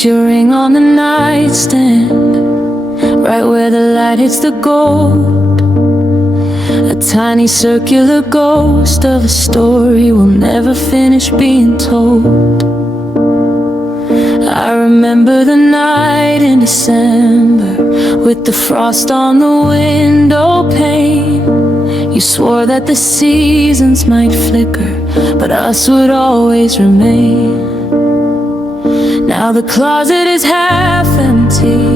left your ring on the nightstand, right where the light hits the gold. A tiny circular ghost of a story we'll never finish being told. I remember the night in December, with the frost on the window pane. You swore that the seasons might flicker, but us would always remain. Now the closet is half empty,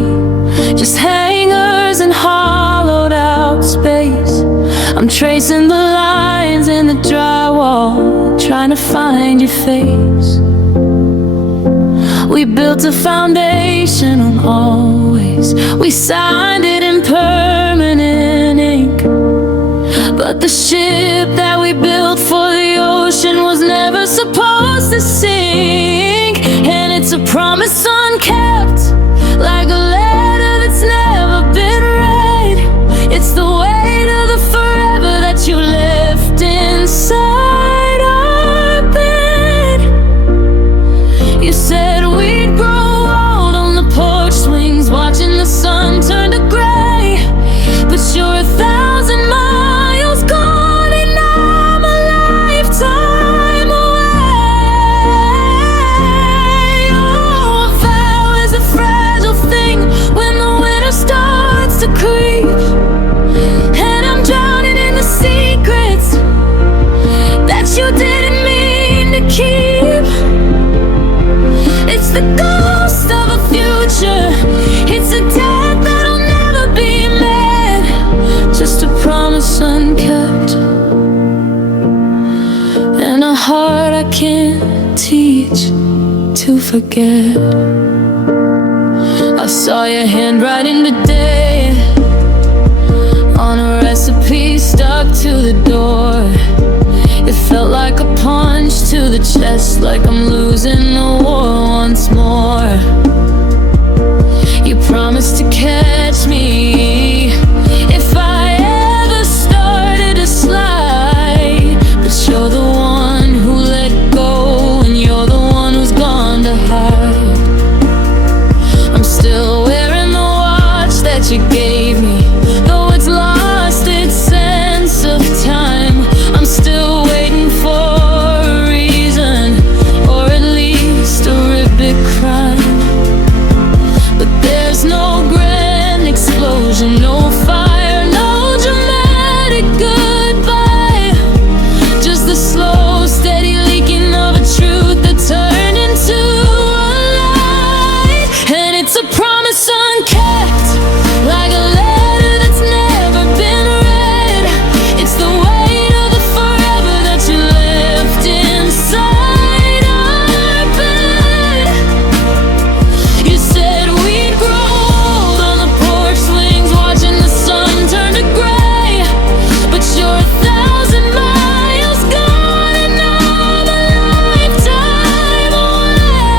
just hangers and hollowed out space. I'm tracing the lines in the drywall, trying to find your face. We built a foundation on always, we signed it in permanent ink. But the ship that we built for the ocean was never supposed to sink. And it's a promise unkept, like a letter that's never been read. It's the weight of the forever that you left inside our bed. You said we'd grow old on the porch swings, watching the sun turn to gray. But you're 1,000 miles gone and I'm a lifetime away. Oh, a vow is a fragile thing when the winter starts to creep, and I'm drowning in the secrets that you didn't mean to keep. It's the ghost of a future, it's a death that'll never be met, just a promise unkept, and a heart I can't teach to forget. I saw your handwriting today on a recipe stuck to the door. It felt like a punch to the chest, like I'm losing the war once more. You promised to catch me if I ever started to slide, but you're the one who let go, and you're the one who's gone to hide. I'm still wearing the watch that you gave me, though it's lost its sense of time. I'm still waiting for a reason, or at least a horrific crime. But there's no grand explosion, no fire, no dramatic goodbye, just the slow, steady leaking of a truth that turned into a lie. And it's a promise unkept, like a letter that's never been read. It's the weight of the forever that you left inside our bed. You said we'd grow old on the porch swings, watching the sun turn to gray. But you're 1,000 miles gone and I'm a lifetime away.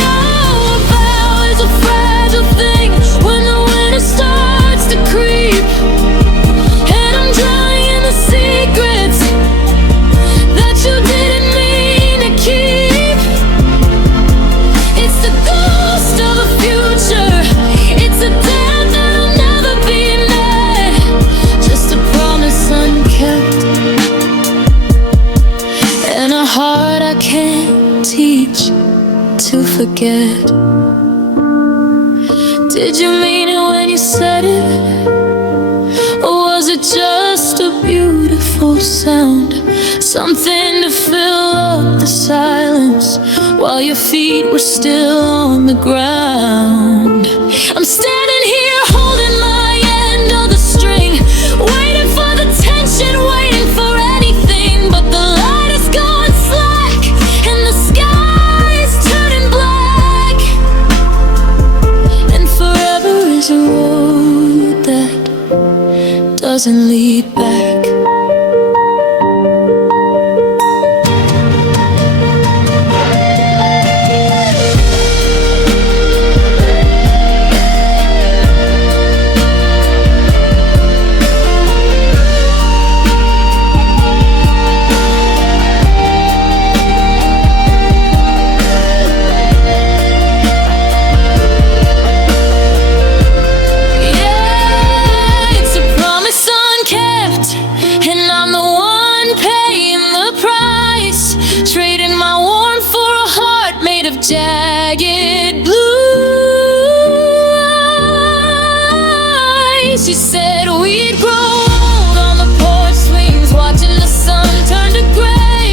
Oh, a vow is a fragile thing when the winter starts to creep, and I'm drowning in the secrets that you didn't mean to keep. It's the ghost of a future, it's a death that'll never be met, just a promise unkept, and a heart I can't teach to forget. Did you mean it when you said it? Or was it just a beautiful sound? Something to fill up the silence while your feet were still on the ground. I'm standing here holding my end of the string, waiting for the tension, waiting for anything. But the light has gone slack and the sky is turning black, and forever is a road that doesn't lead back. ragged blue eyes. She said we'd grow old on the porch swings, watching the sun turn to gray.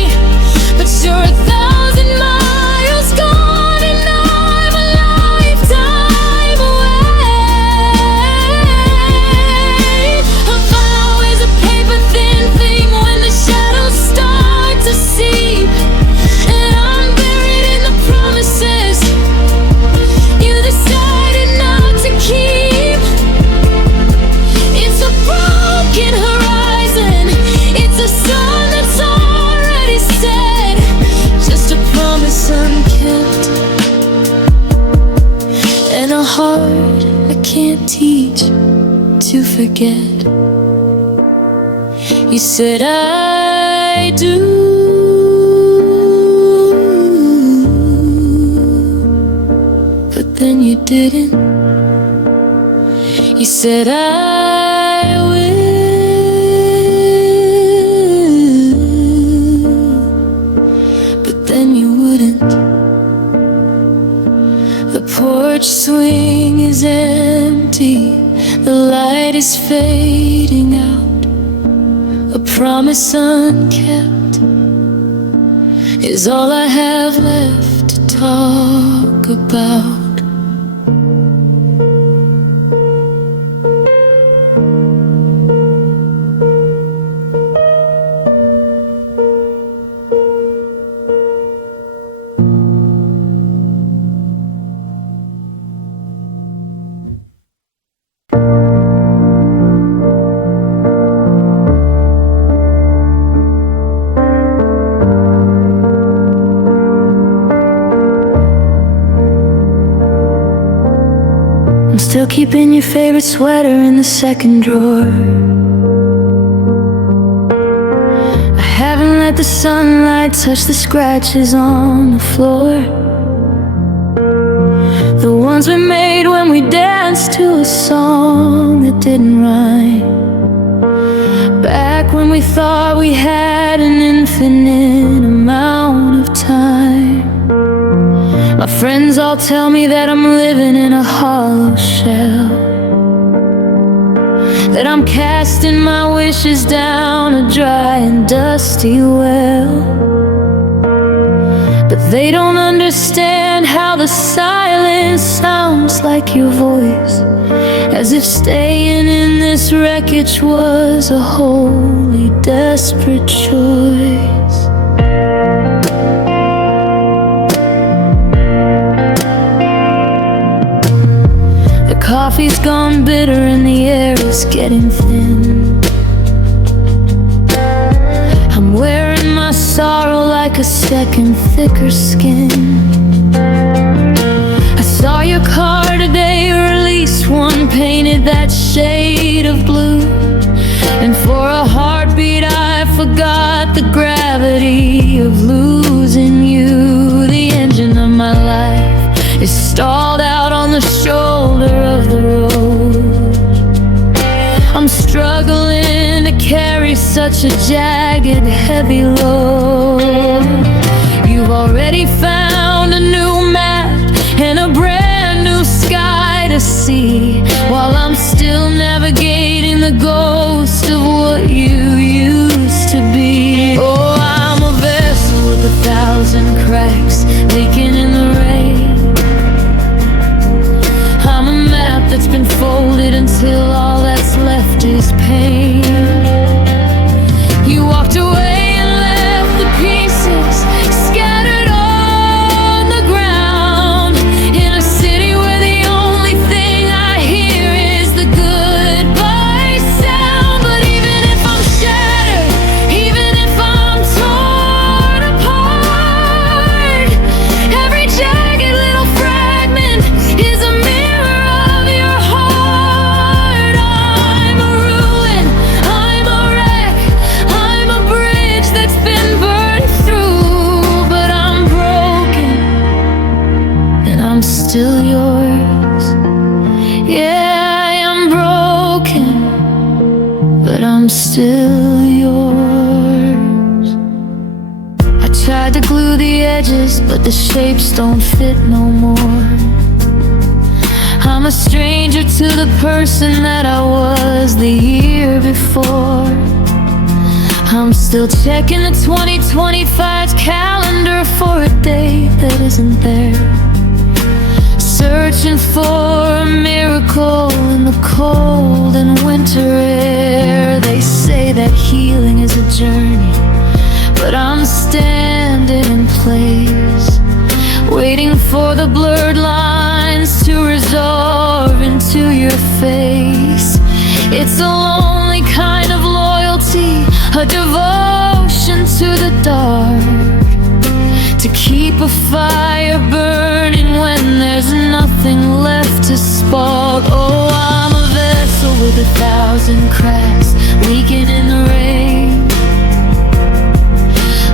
But you're 1,000 miles gone and I'm a lifetime away. A vow is a paper thin thing when the shadows start to seep, and I'm buried in the promises you decided not to keep. It's a broken horizon, it's a sun that's already set, just a promise unkept, and a heart I can't teach to forget. You said I do, but then you didn't. You said I will, but then you wouldn't. The porch swing is empty, the light is fading out. A promise unkept is all I have left to talk about. I'm still keeping your favorite sweater in the second drawer. I haven't let the sunlight touch the scratches on the floor, the ones we made when we danced to a song that didn't rhyme. Back when we thought we had an infinite amount of time. My friends all tell me that I'm living in a hollow shell, that I'm casting my wishes down a dry and dusty well. But they don't understand how the silence sounds like your voice, as if staying in this wreckage was a wholly desperate choice. Coffee's gone bitter and the air is getting thin. I'm wearing my sorrow like a second thicker skin. I saw your car today, or at least one painted that shade of blue, and for a heartbeat I forgot the gravity of losing you. The engine of my life is stalled out on the shoulder of the road. I'm struggling to carry such a jagged, heavy load. You've already found a new map and a brand new sky to see, while I'm still navigating the ghost of what you used to be. Oh, I'm a vessel with 1,000 cracks leaking in the rain. I'm a map that's been folded until all that's left is pain. You walked away and left the pieces scattered on the ground, in a city where the only thing I hear is the goodbye sound. But even if I'm shattered, even if I'm torn apart, every jagged little fragment is a mirror of your heart. I'm a ruin, I'm a wreck, I'm a bridge that's been burned through, but I'm broken and I'm still yours. Yeah, I am broken, but I'm still yours. I try tried to glue the edges, but the shapes don't fit no more. I'm a stranger to the person that I was the year before. I'm still checking the 2025's calendar for a day that isn't there, searching for a miracle in the cold and winter air. They say that healing is a journey, but I'm standing in place, waiting for the blurred lines to resolve into your face. It's a lonely kind of loyalty, a devotion to the dark, to keep a fire burning when there's nothing left to spark. Oh, I'm a vessel with 1,000 cracks, leaking in the rain.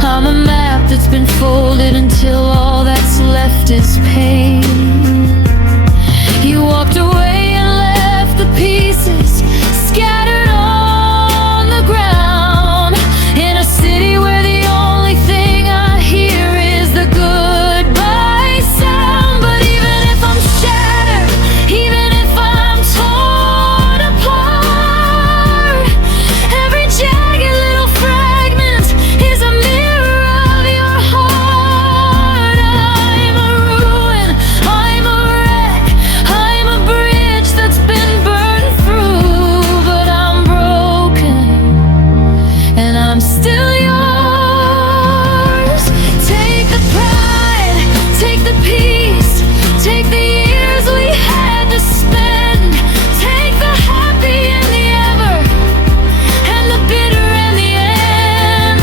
I'm a map that's been folded until all that's left is pain. You walked away and left the pieces scattered on the ground, in a city where the only thing I hear is the goodbye sound. But even if I'm shattered, even if I'm torn apart, every jagged little fragment is a mirror of your heart. I'm a ruin, I'm a wreck, I'm a bridge that's been burned through, but I'm broken and I'm still yours. Take the pride, take the peace, take the years we had to spend, take the happy and the ever, and the bitter and the end.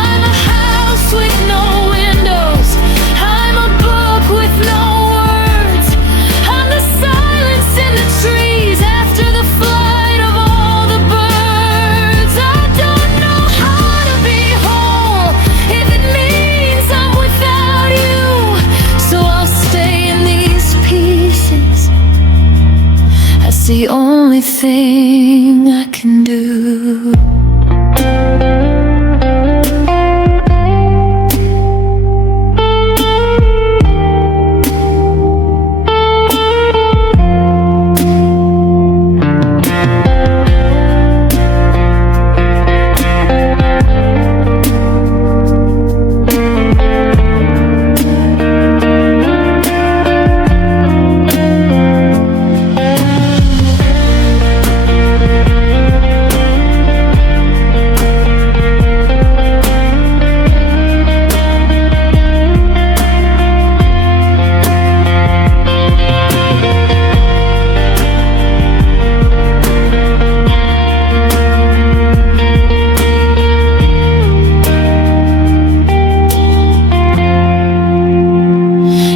I'm a house with no windows, I'm a book with no words, I'm the silence in the trees after the flight of all the birds. I don't know how to be whole if it means I'm without you, so I'll stay in these pieces. That's the only thing I can do.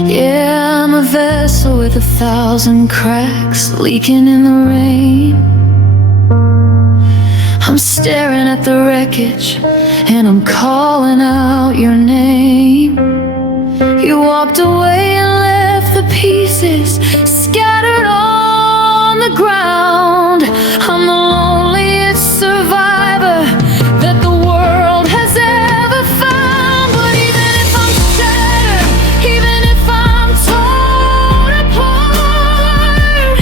Yeah, I'm a vessel with 1,000 cracks, leaking in the rain. I'm staring at the wreckage and I'm calling out your name. You walked away and left the pieces scattered on the ground. I'm the loneliest survivor that the world has ever found. But even if I'm shattered, even if I'm torn apart,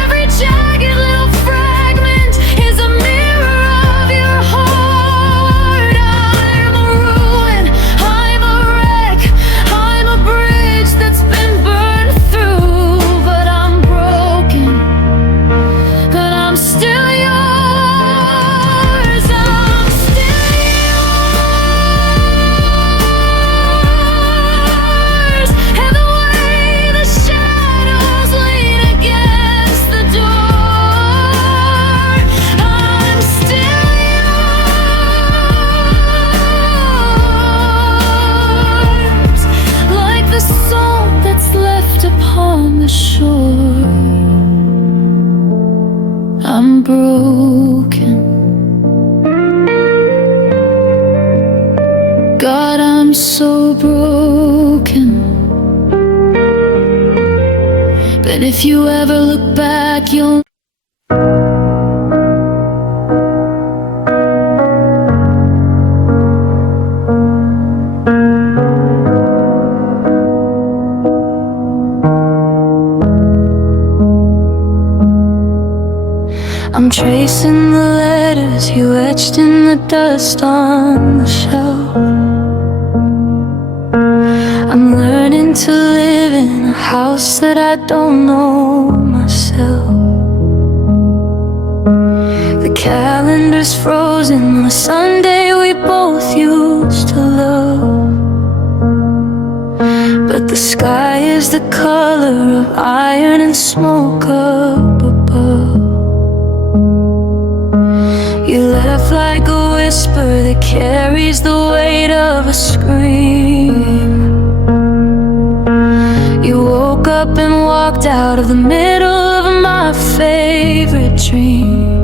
every jagged little fragment is a mirror of your heart. I'm a ruin, I'm a wreck, I'm a bridge that's been burned through, but I'm broken, but I'm still yours. I'm still yours. And the way the shadows lean against the door, I'm still yours. Like the salt that's left upon the shore, I'm broken. God, I'm so broken. But if you ever look back, you'll I'm tracing the letters you etched in the dust on the shelf. I'm learning to live in a house that I don't know myself. The calendar's frozen on a Sunday we both used to love. But the sky is the color of iron and smoke up above. You left like a whisper that carries the weight of a scream. You woke up and walked out of the middle of my favorite dream.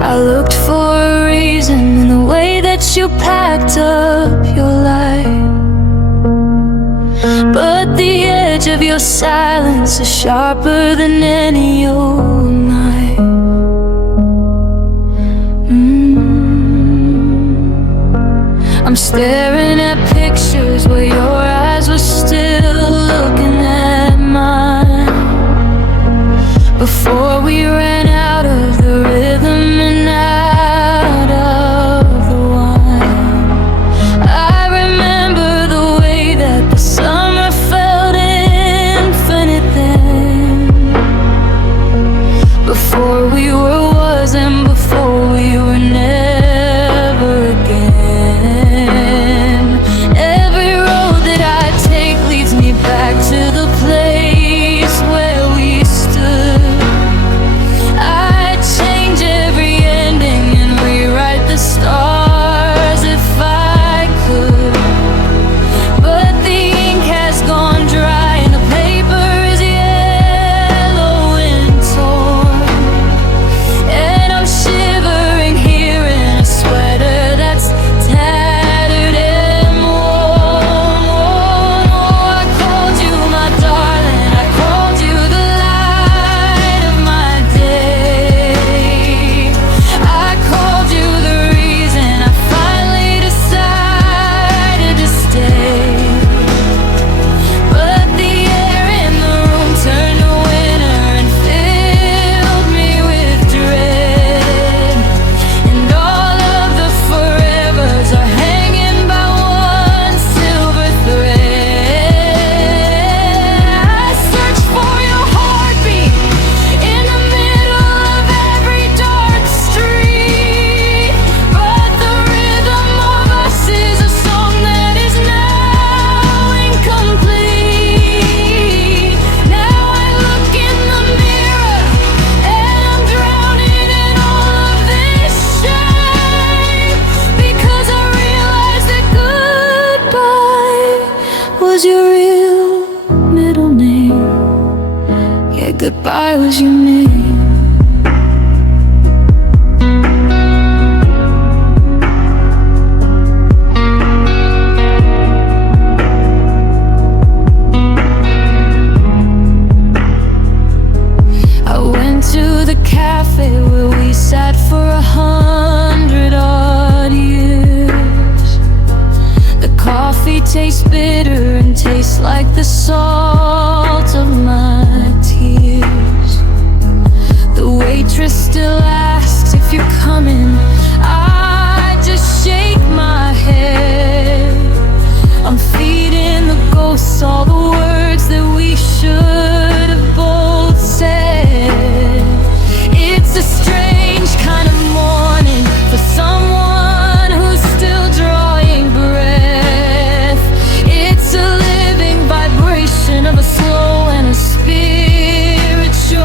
I looked for a reason in the way that you packed up your life, but the edge of your silence is sharper than any old knife. I'm staring at pictures where your eyes were still looking at mine, before we ran out of the rhythm and out of the wine. I remember the way that the summer felt infinite then, before we were was and before we were never again. Every road that I take leads me back to the place where we stood. I'd change every ending and rewrite the stars if I could, but the ink has gone dry and the paper is yellow and torn, and I'm shivering here in a sweater that's tattered and worn. Oh, I called you my darling, I called you the light of my day. I called you the reason I finally decided to stay. But the air in the room turned to winter and filled me with dread, and all of the forevers are hanging by one silver thread. I search for your heartbeat in the middle of every dark street, but the rhythm of us is a song that is now incomplete. Now I look in the mirror and I'm drowning in all of this shame, because I realized that goodbye was your real middle name. Yeah, goodbye was your name. I went to the cafe where we sat for 100 odd years. The coffee tastes bitter and tastes like the salt of my tears. The waitress still asks if you're coming. I just shake my head. I'm feeding the ghosts all the words that we should have both said. It's a strange kind of morning for someone who's still drawing breath. It's a living vibration of a slow and a spiritual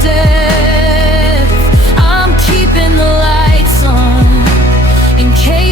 death. I'm keeping the lights on in case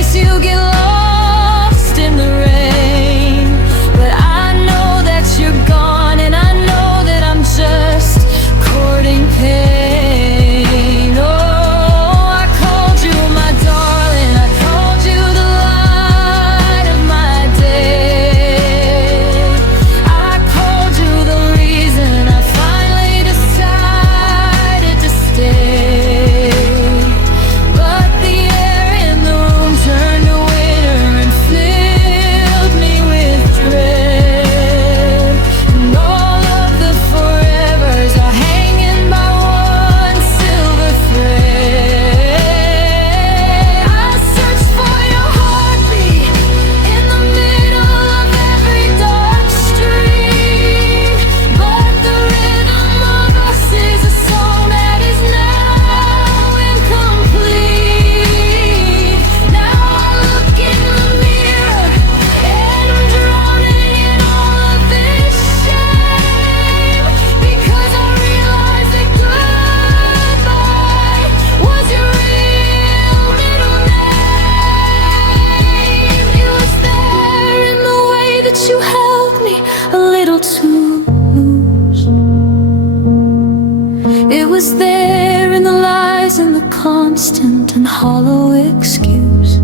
was there in the lies and the constant and hollow excuse.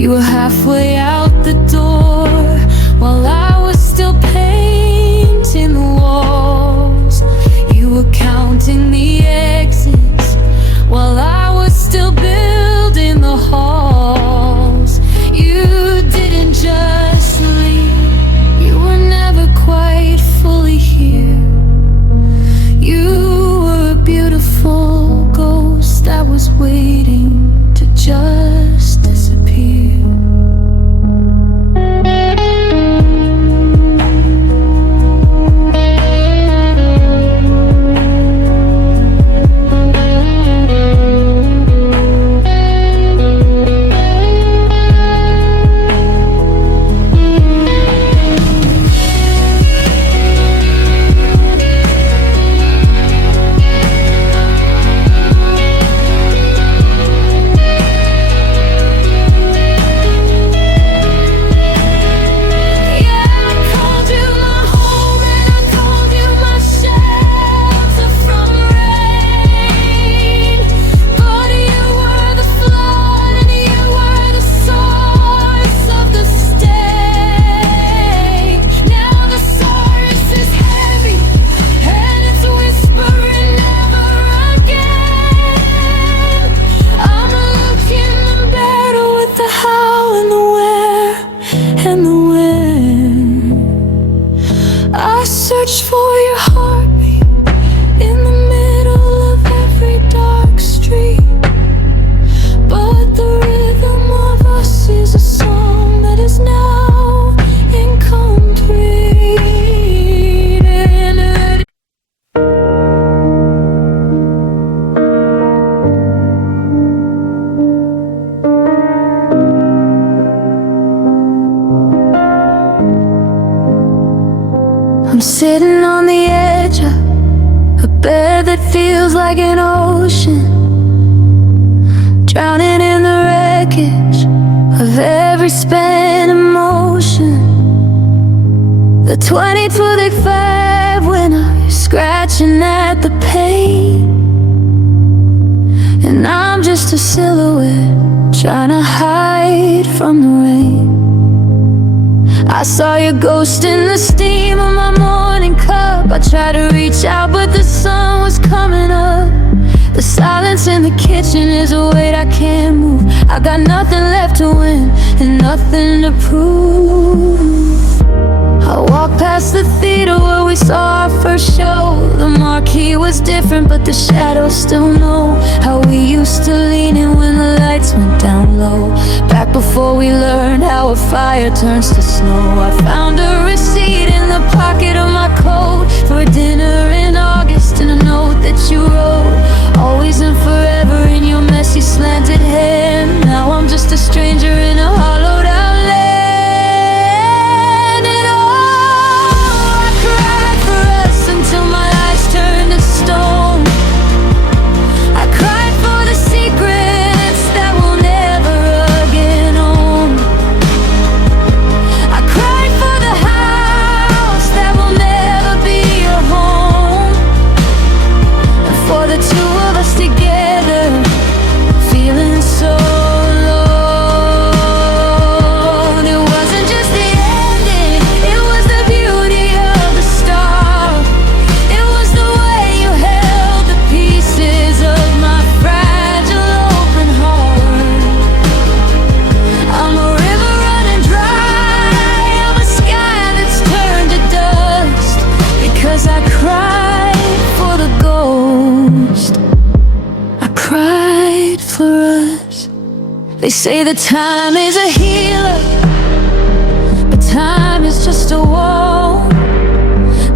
You were halfway out the door while I was still painting the walls. You were counting the exits while I was still building the halls. You didn't just leave, you were never quite fully here. You were a beautiful ghost that was waiting to just disappear. I search for your heartbeat in the middle of every dark street, but the rhythm of us is a song that is now incomplete. I'm sitting on the edge of a bed that feels like an ocean, drowning in the wreckage of every spent emotion. The 22-5 when I'm scratching at the pain, and I'm just a silhouette trying to hide from the rain. I saw your ghost in the steam of my morning cup. I tried to reach out, but the sun was coming up. The silence in the kitchen is a weight I can't move. I got nothing left to win and nothing to prove. I walked past the theater where we saw our first show. The marquee was different, but the shadows still know how we used to lean in when the lights went down low. Back before we learned how a fire turns to snow. I found a receipt in the pocket of my coat for a dinner in August and a note that you wrote. Always and forever in your messy slanted hair. Now I'm just a stranger in a hollowed out land. And oh, I cried for us until my eyes turned to stone. I cried for the secrets that we'll never again own. I cried for the house that will never be your home, and for the two of us together, feeling so alone. It wasn't just the ending, it was the beauty of the start. It was the way you held the pieces of my fragile open heart. I'm a river running dry, I'm a sky that's turned to dust, because I cried for the ghost. I cried for us. They say that time is a healer, but time is just a wall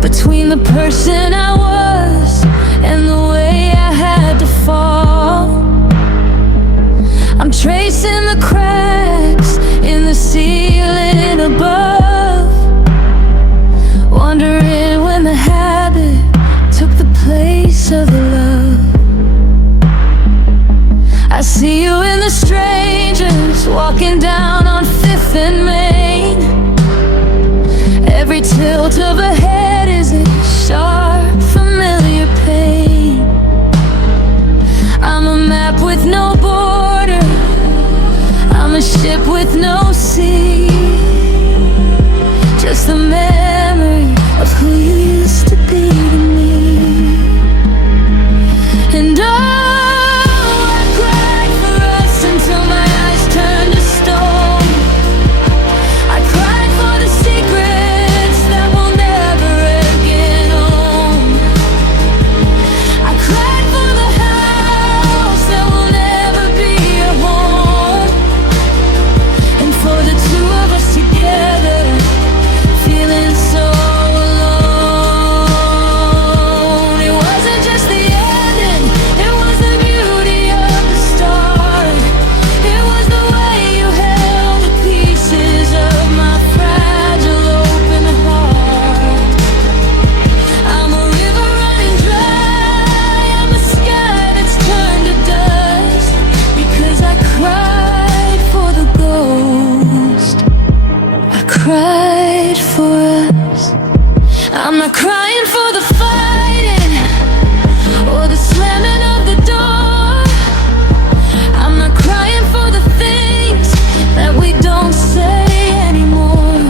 between the person I was and the way I had to fall. I'm tracing the cracks in the ceiling above, wondering when the habit took the place of the love. I see you in the strangers walking down on 5th and Main. Every tilt of a head is a sharp, familiar pain. ship with no sea, just the memory of who you used to be to me. And I cried for us until my eyes turned to stone. I cried for the secrets that we'll never again own. I cried for the house that will never be a home, and for the two of us together, feeling so alone. It wasn't just the ending, it was the beauty of the start. It was the way you held the pieces of my fragile open heart. I'm a river running dry, I'm a sky that's turned to dust, because I cried for the ghost. I cried for us. I'm not crying for the fighting or the slamming of the door. I'm not crying for the things that we don't say anymore.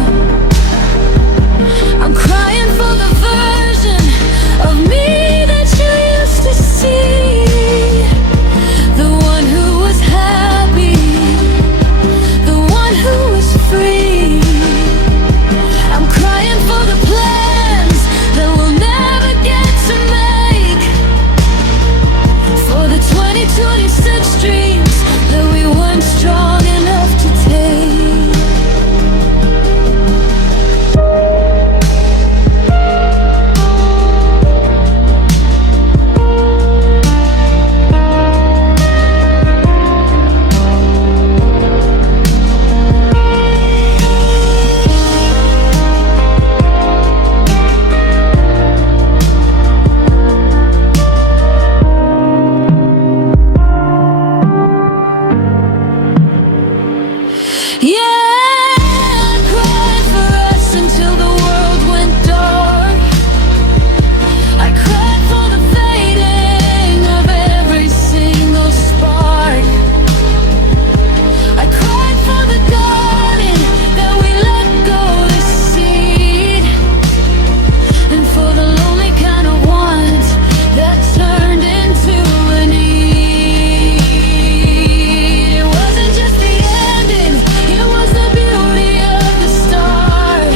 I'm crying for the version of me that you used to see, the one who was happy, the one who was free. I'm crying for the plans that we'll never get to make, for the 2026 dreams that we weren't strong enough to take. Yeah, I cried for us until the world went dark. I cried for the fading of every single spark. I cried for the garden that we let go to seed, and for the lonely kind of ones that turned into a need. It wasn't just the ending, it was the beauty of the start.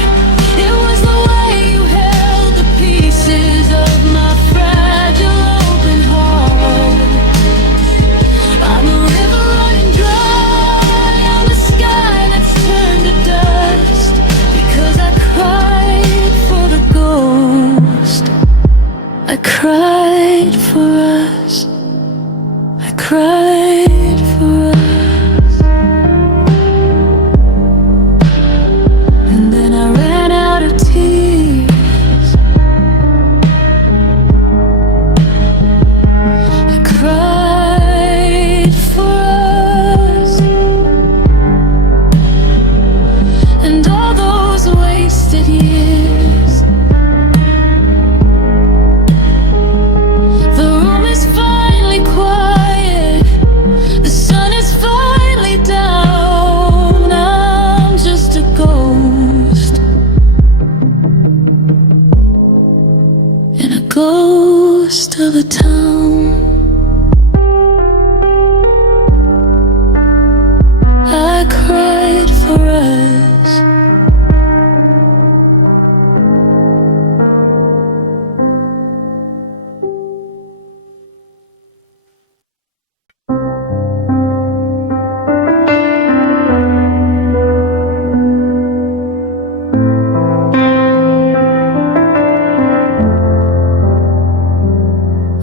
It was the way you held the pieces of my fragile open heart. I'm a river running dry, I'm a sky that's turned to dust, because I cried for the ghost. I cried for us. I cried for us. And then I ran out of tears. I cried for us. And all those wasted years. The room is finally quiet, the sun is finally down. I'm just a ghost, and a ghost of a town. I cried for us.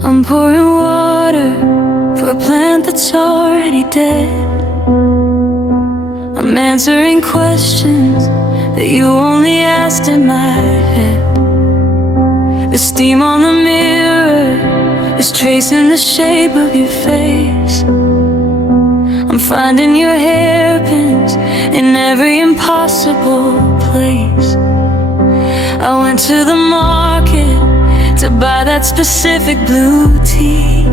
I'm pouring water for a plant that's already dead. I'm answering questions that you only asked in my head. The steam on the mirror is tracing the shape of your face. I'm finding your hairpins in every impossible place. I went to the market to buy that specific blue tea,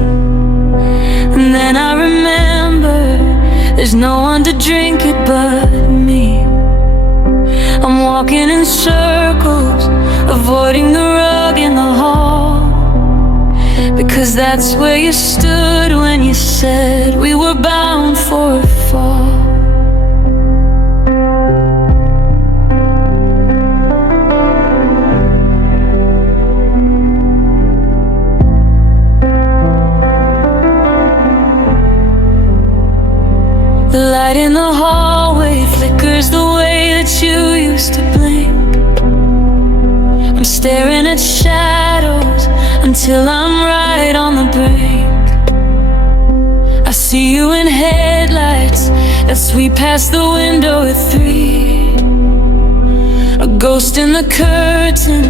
and then I remember There's no one to drink it but me. I'm walking in circles, avoiding the rug in the hall, because that's where you stood when you said we were bound for a fall. The light in the hallway flickers the way that you used to blink. I'm staring at shadows until I'm right on the brink. I see you in headlights that sweep past the window at 3. A ghost in the curtain,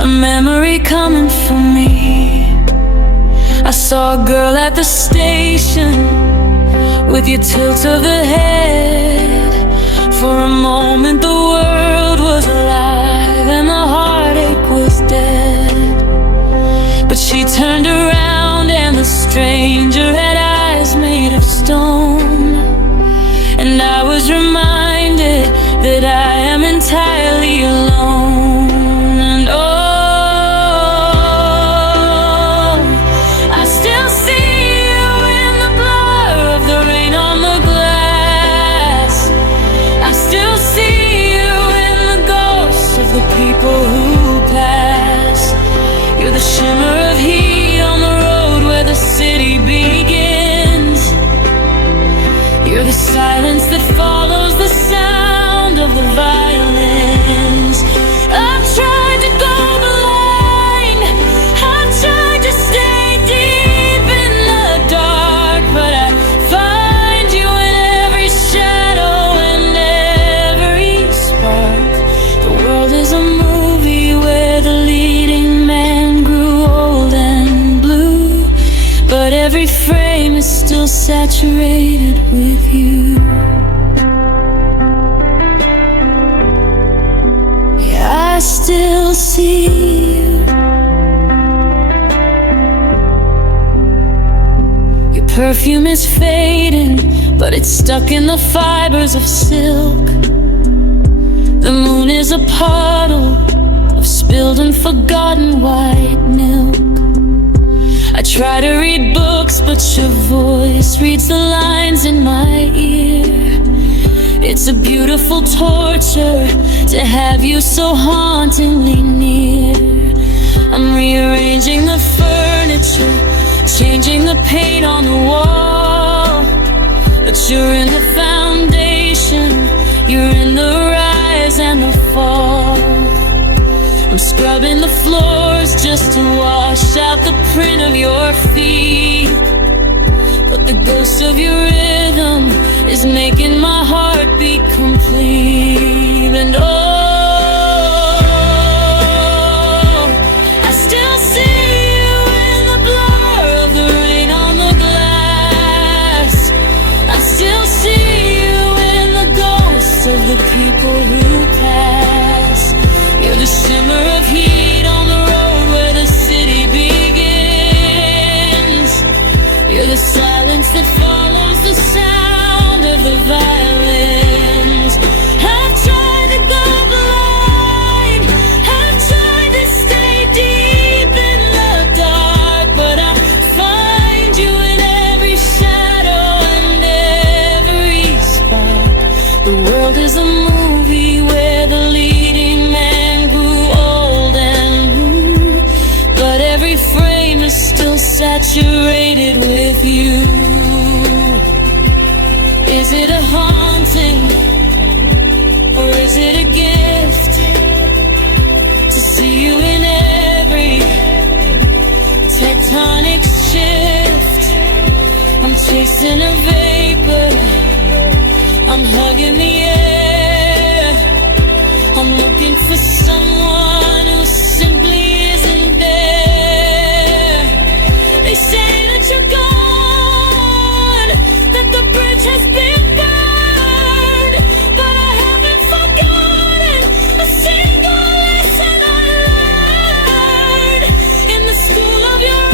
a memory coming for me. I saw a girl at the station with your tilt of the head. For a moment the world was alive and the heartache was dead. But she turned around and the stranger had eyes made of stone. And I was reminded that I am entirely alone. And oh, I still see you in the blur of the rain on the glass. I still see you in the ghosts of the people who pass. You're the shimmer of heat on the road where the city begins. You're the silence that follows the sound of the violins. I've tried to go blind, I've tried to stay deep in the dark, but I find you in every shadow and every spark. The world is a movie where the leading man grew old and blue, but every frame is still saturated with you. Yeah, I still see you. Your perfume is fading, but it's stuck in the fibers of silk. The moon is a puddle of spilled and forgotten white milk. I try to read books, but your voice reads the lines in my ear. It's a beautiful torture to have you so hauntingly near. I'm rearranging the furniture, changing the paint on the wall, but you're in the foundation, you're in the rise and the fall. I'm scrubbing the floors just to wash out the print of your feet, but the ghost of your rhythm is making my heart beat complete. And oh, I still see you in the blur of the rain on the glass. I still see you in the ghosts of the people who pass. You're the shimmer of heat on the road where the city begins. You're the silence that follows the sound of the violins. I've tried to go blind, I've tried to stay deep in the dark, but I find you in every shadow and every spark. The world is a movie where the leading man grew old and blue, but every frame is still saturated with you. Is it a haunting, or is it a gift to see you in every tectonic shift? I'm chasing a vapor, I'm hugging the air, I'm looking for someone who simply isn't there. They say that you're gone, that the bridge has been burned, but I haven't forgotten a single lesson I learned in the school of your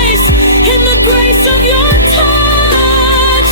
eyes, in the grace of your touch.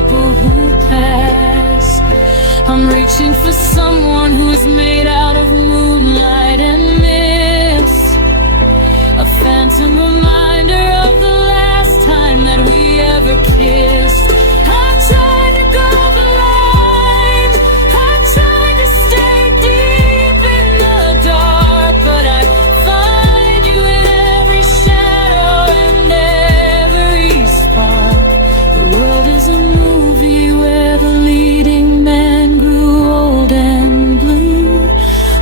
people who pass. I'm reaching for someone who's made out of moonlight and mist, a phantom reminder of the last time that we ever kissed. I tried to go blind, I tried to stay deep in the dark, but I find you in every shadow and every spark. The world is a movie where the leading man grew old and blue,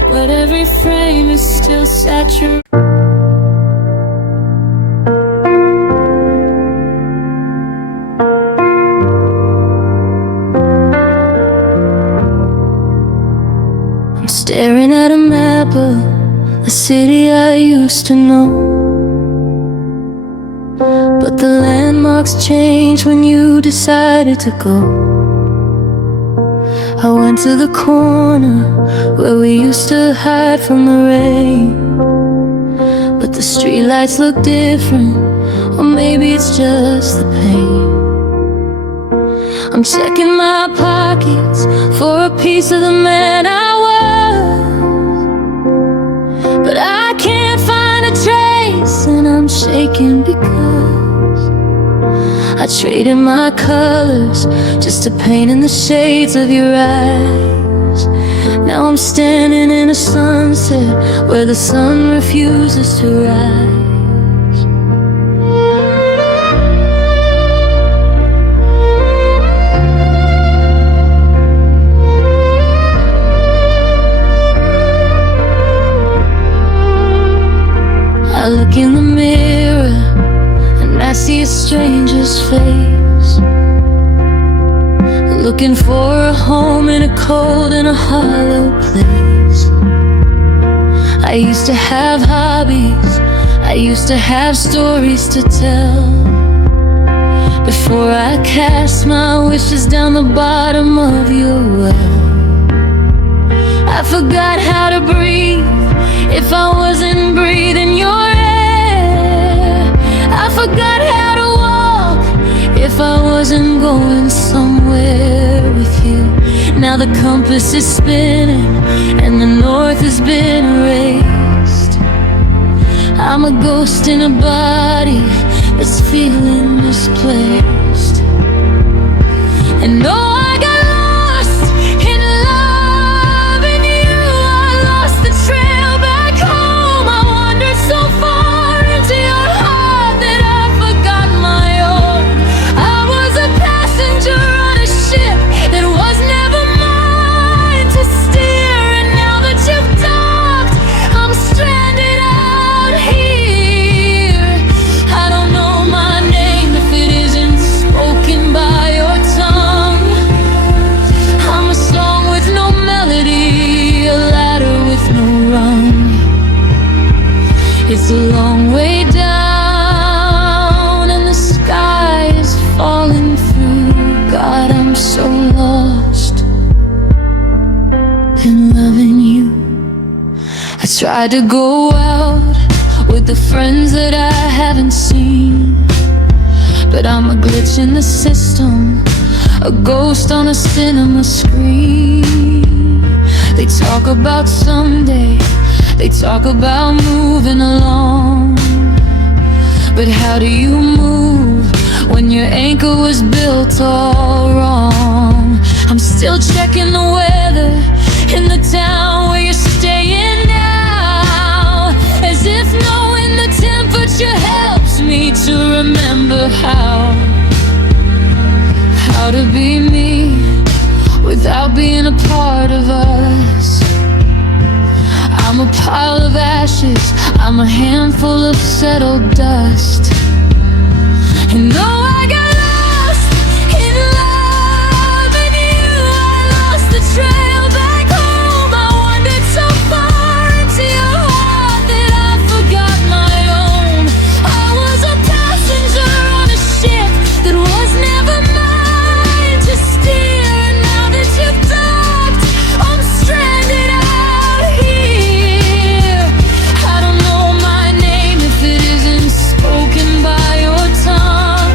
but every frame is still saturated. Staring at a map of the city I used to know, but the landmarks changed when you decided to go. I went to the corner where we used to hide from the rain, but the streetlights look different, or maybe it's just the pain. I'm checking my pockets for a piece of the man I was, but I can't find a trace, and I'm shaking because I traded my colors just to paint in the shades of your eyes. Now I'm standing in a sunset where the sun refuses to rise. I look in the mirror and I see a stranger's face, looking for a home in a cold and a hollow place. I used to have hobbies, I used to have stories to tell, before I cast my wishes down the bottom of your well. I forgot how to breathe if I wasn't breathing your air. I forgot how to walk if I wasn't going somewhere with you. Now the compass is spinning and the north has been erased. I'm a ghost in a body that's feeling misplaced. And oh, I got lost in loving you. I lost the trail back home. I wandered so far into your heart that I forgot my own. I was a passenger on a ship that was never mine to steer, and now that you've docked, I'm stranded out here. I don't know my name if it isn't spoken by your tongue. I'm a song with no melody, a ladder with no rung. It's a long way down and the sky is falling through. God, I'm so lost in loving you. I tried to go out with the friends that I haven't seen, but I'm a glitch in the system, a ghost on a cinema screen. They talk about someday, they talk about moving along, but how do you move when your anchor was built all wrong? I'm still checking the weather in the town where you're staying now, as if knowing the temperature helps me to remember how to be me without being a part of us. I'm a pile of ashes, I'm a handful of settled dust. And though I got lost in loving you, I lost the trail back home. I wandered so far into your heart that I forgot my own. I was a passenger on a ship that was never mine to steer, and now that you've docked, I'm stranded out here. I don't know my name if it isn't spoken by your tongue.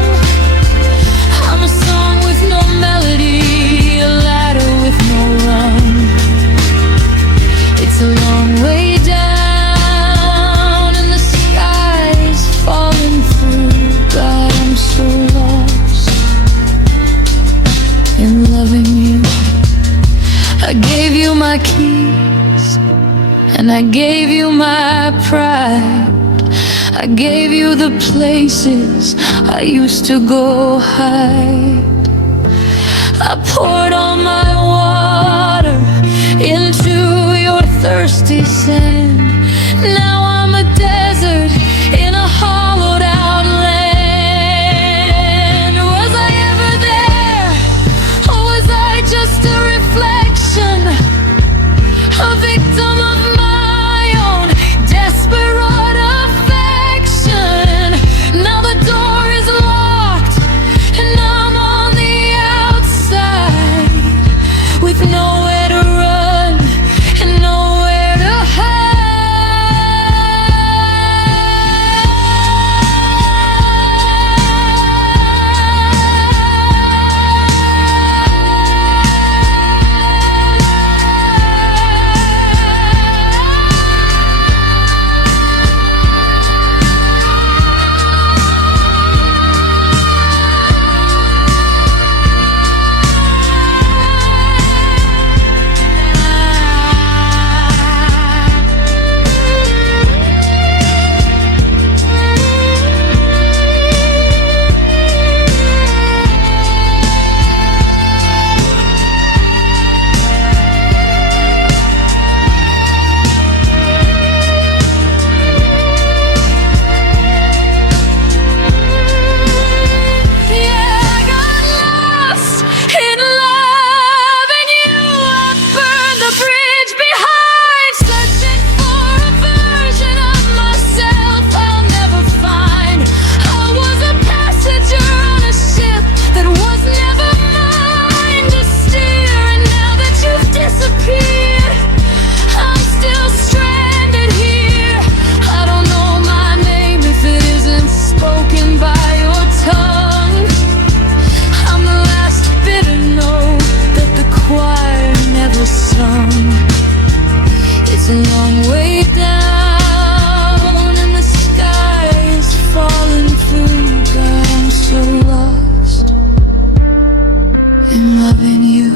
my keys, and I gave you my pride. I gave you the places I used to go hide. I poured all my water into your thirsty sand. Now I'm a desert in a hollowed out land. Was I ever there, or was I just a reflection, a victim of my own desperate affection? Now the door is locked and I'm on the outside, with nowhere to run and nowhere to It's a long way down and the sky is falling through. God, I'm so lost in loving you.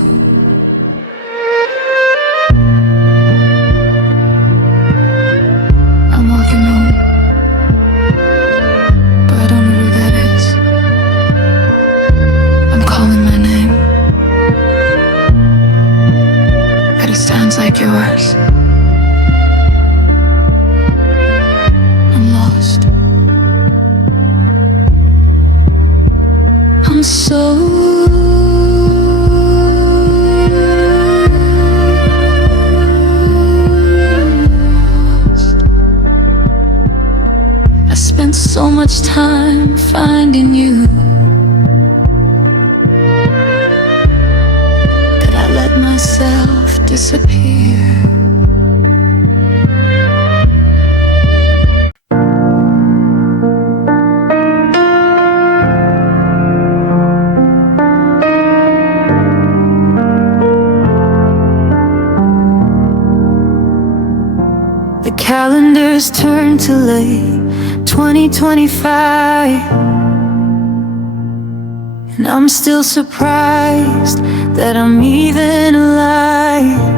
I'm walking home, but I don't know who that is. I'm calling my name, but it sounds like yours. I'm lost. I'm so lost. I spent so much time finding you that I let myself disappear. The calendars turn to late 2025, and I'm still surprised that I'm even alive.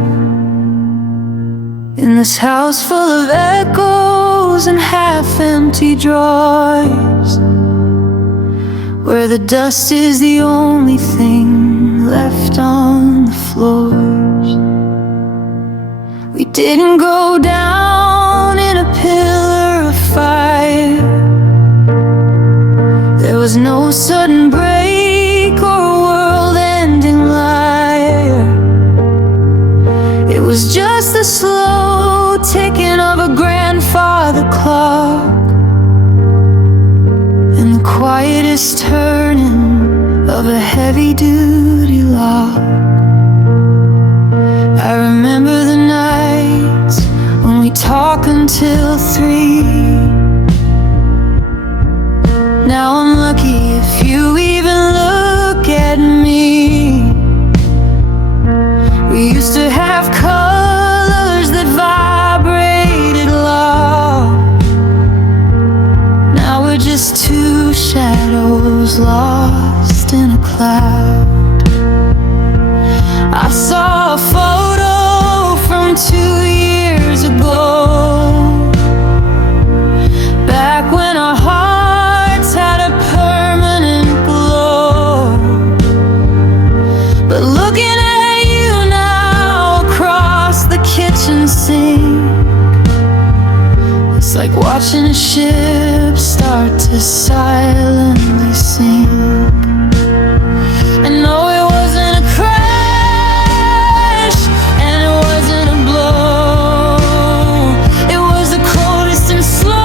In this house full of echoes and half-empty drawers, where the dust is the only thing left on the floors. We didn't go down in a pillar of fire. There was no sudden break or a world-ending liar. It was just the slow ticking of a grandfather clock and the quietest turning of a heavy-duty lock. I remember the nights when we talk until 3. Now I'm lucky if you even look at me. We used to have colors that vibrated love. Now we're just two shadows lost in a cloud. I saw a photo like watching a ship start to silently sink. And no, it wasn't a crash, and it wasn't a blow. It was the coldest and slowest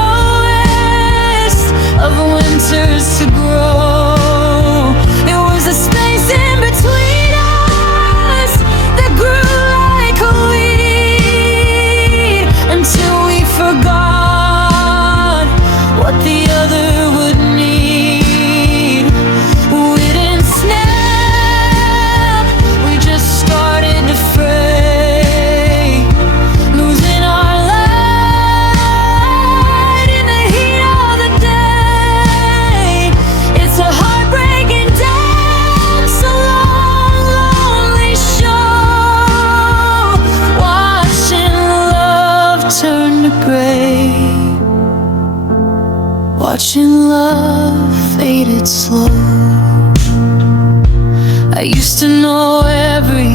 of winters to grow. It was the space in between us that grew like a weed, until we forgot what the other would need. We didn't snap, we just started to fray, losing our light in the heat of the day. It's a heartbreaking dance, a long, lonely show, watching love turn to gray, watching love faded slow. I used to know every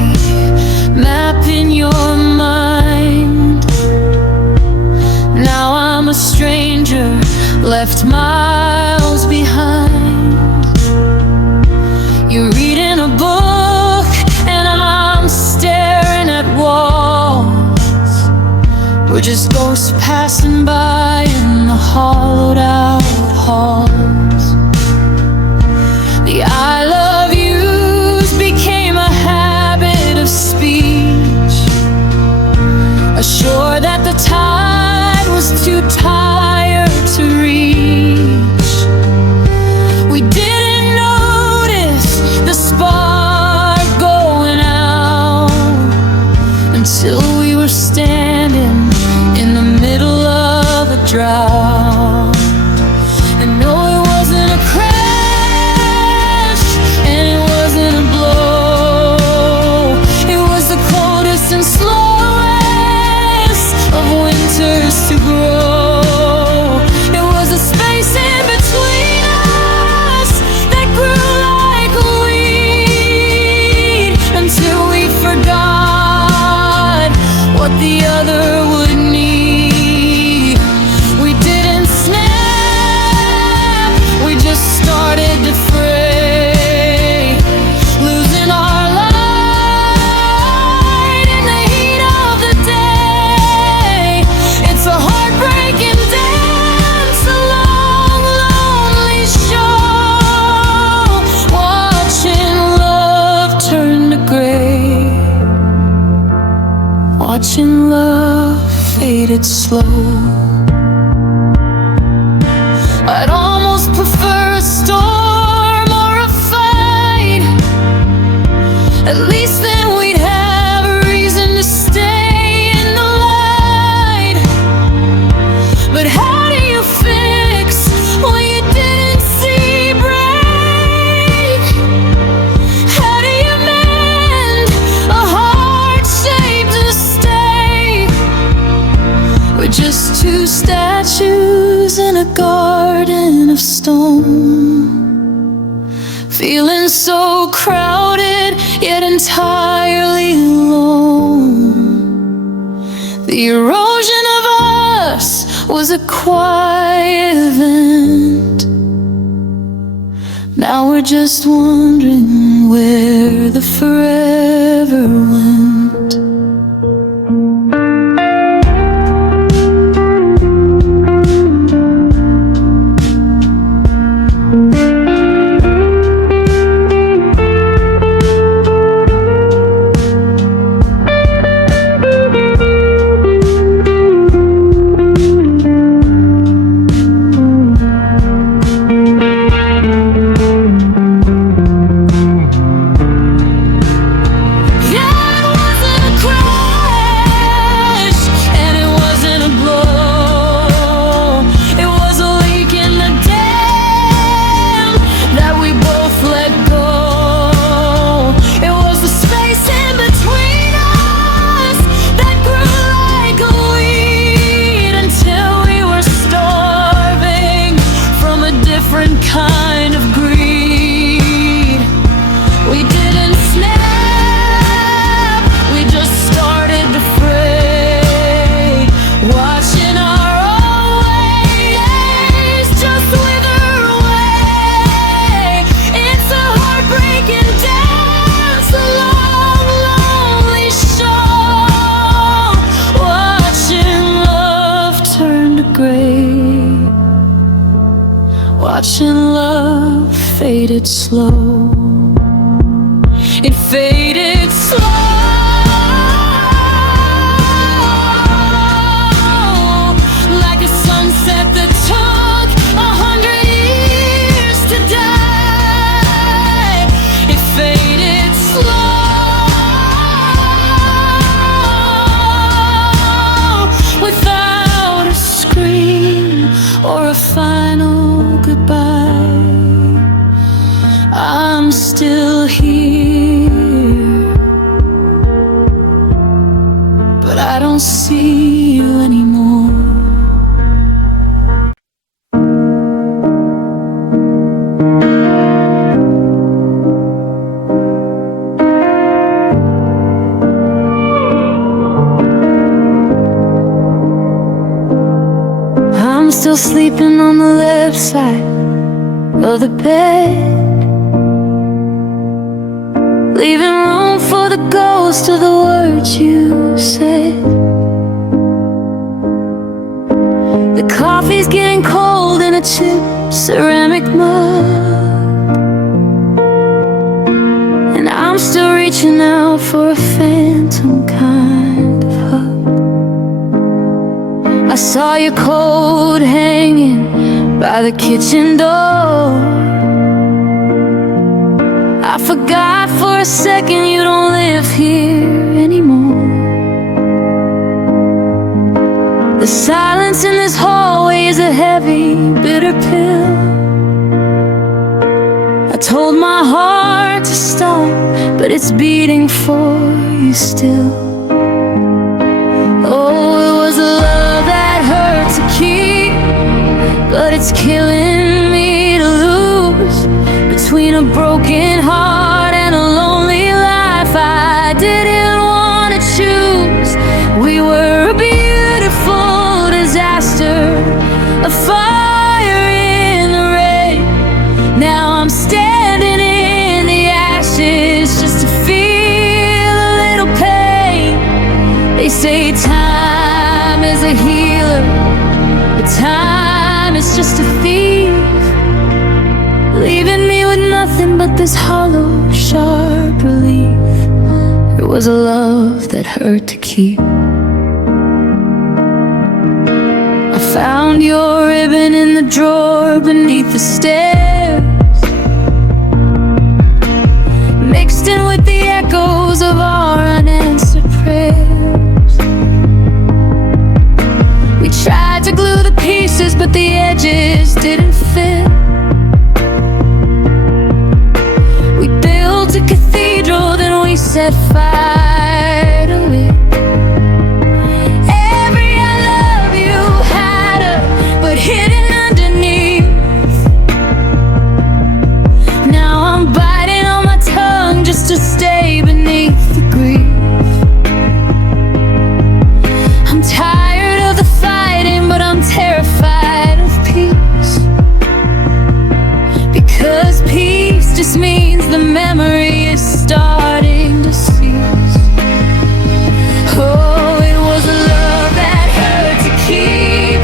map in your mind. Now I'm a stranger, left miles behind. You're reading a book and I'm staring at walls. We're just ghosts passing by in the hollowed out halls. The I love yous became a habit of speech, a shore that the tide was too tired to reach. We didn't notice the spark going out until we were standing in the middle of a drought. And no, it wasn't a crash, and it wasn't a blow. It was the coldest and slowest of winters to grow. It was a space in between us that grew like a weed, until we forgot what the other would need. We didn't snap, we just started to fray, losing our light in the heat of the day. It's a heartbreaking dance, a long, lonely show, watching love turn to gray, watching love faded slow. I'd almost prefer a storm or a fight. At least then we'd have a reason to stay in the light. But how do you fix what you didn't see break? How do you mend a heart shaped to stay? We're just two statues in a garden of stone, feeling so crowded yet entirely alone. The erosion of us was a quiet event. Now we're just wondering where the forever went. Watching our own watching love faded slow. It faded slow, like a sunset that took 100 years to die. It faded slow, without a scream or a final goodbye. I'm still here, but I don't see you anymore. I'm still sleeping on the left side of the bed, leaving room for the ghost of the words you said. The coffee's getting cold in a chip ceramic mug, and I'm still reaching out for a phantom kind of hug. I saw your coat hanging by the kitchen door. I forgot for a second you don't live here anymore. The silence in this hallway is a heavy, bitter pill. I told my heart to stop, but it's beating for you still. Oh, it was a love that hurt to keep, but it's killing me to lose. Between a broken heart and a lonely life I didn't want to choose. We were a beautiful disaster, a fire in the rain. Now I'm standing in the ashes just to feel a little pain. They say time is a healer, but time is just a thief, leaving me with nothing but this hollow, sharp relief. It was a love that hurt to keep. I found your ribbon in the drawer beneath the stairs, mixed in with the echoes of our unanswered prayers. We tried to glue the pieces, but the edges didn't fit. A cathedral, then we set fire to it. Every I love you had her, but hidden underneath. Now I'm biting on my tongue just to stay beneath the grief. I'm tired of the fighting, but I'm terrified of peace, because peace just means the memory is starting to cease. Oh, it was a love that hurt to keep,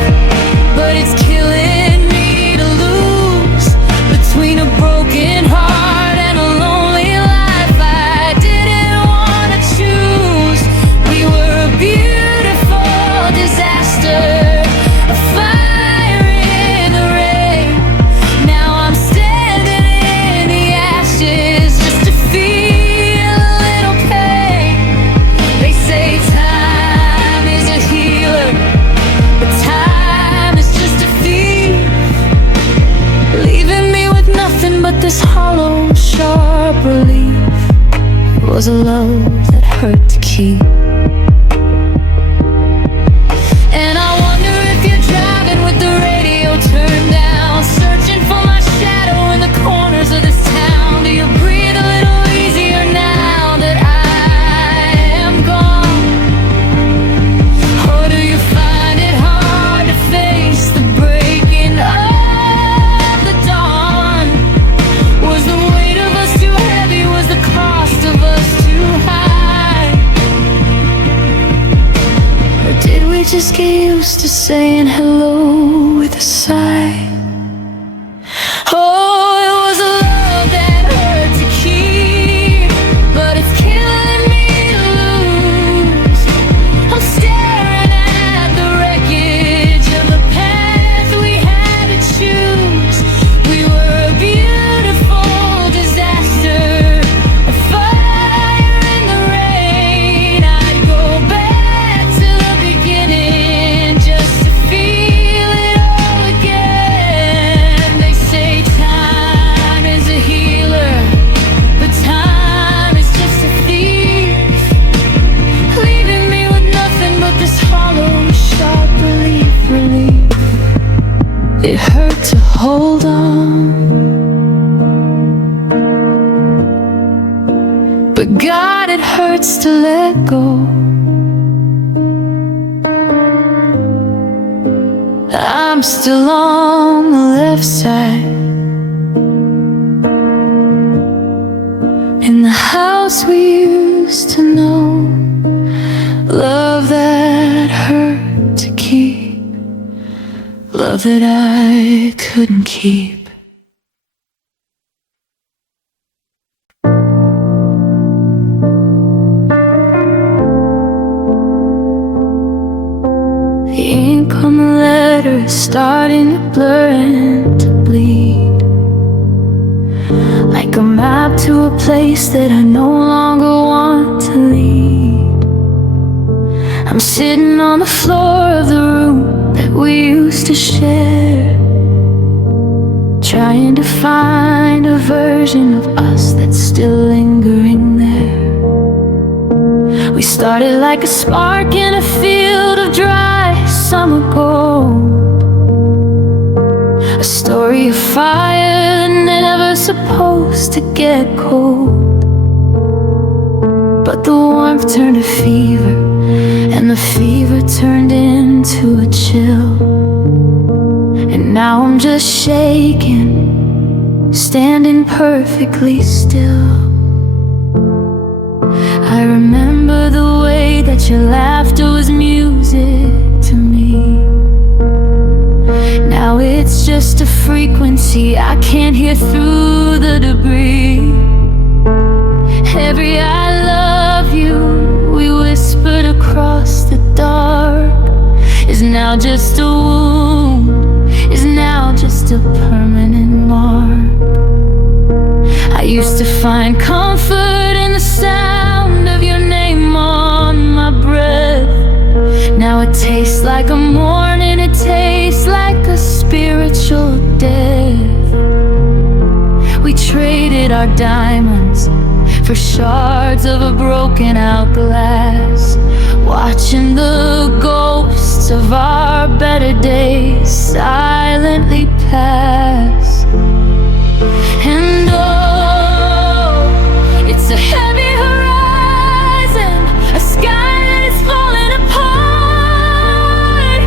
but it's killing me to lose. Between a broken heart and a lonely life I didn't want to choose. We were a beautiful disaster, a fire in the rain. Now I'm standing in the ashes just to feel a little pain. They say time is a healer, but time is just a thief, leaving me with nothing but this hollow, sharp relief. It was a love that hurt to keep. And I wonder if you're driving with the radio turned down, searching for my shadow in the corners of this town. Do you breathe a little easier now that I am gone? Or do you find it hard to face the breaking of the dawn? Was the weight of us too heavy? Was the cost of us too high? Or did we just get used to saying hello with a sigh? hold on. But God, it hurts to let go. I'm still on the left side, in the house we used to know. Love that hurt to keep, love that I couldn't keep. The ink on the letter is starting to blur and to bleed, like a map to a place that I no longer want to lead. I'm sitting on the floor of the room that we used to share, trying to find a version of us that's still lingering there. We started like a spark in a field of dry summer gold, a story of fire never supposed to get cold. But the warmth turned to fever, and the fever turned into a chill. And now I'm just shaking, standing perfectly still. I remember the way that your laughter was music to me. Now it's just a frequency I can't hear through the debris. Every I love you we whispered across the dark is now just a wound, is now just a permanent mark. I used to find comfort in the sound of your name on my breath. Now it tastes like a morning, it tastes like a spiritual death. We traded our diamonds for shards of a broken out glass, watching the ghosts of our better days silently pass. And oh, it's a heavy horizon, a sky that is falling apart.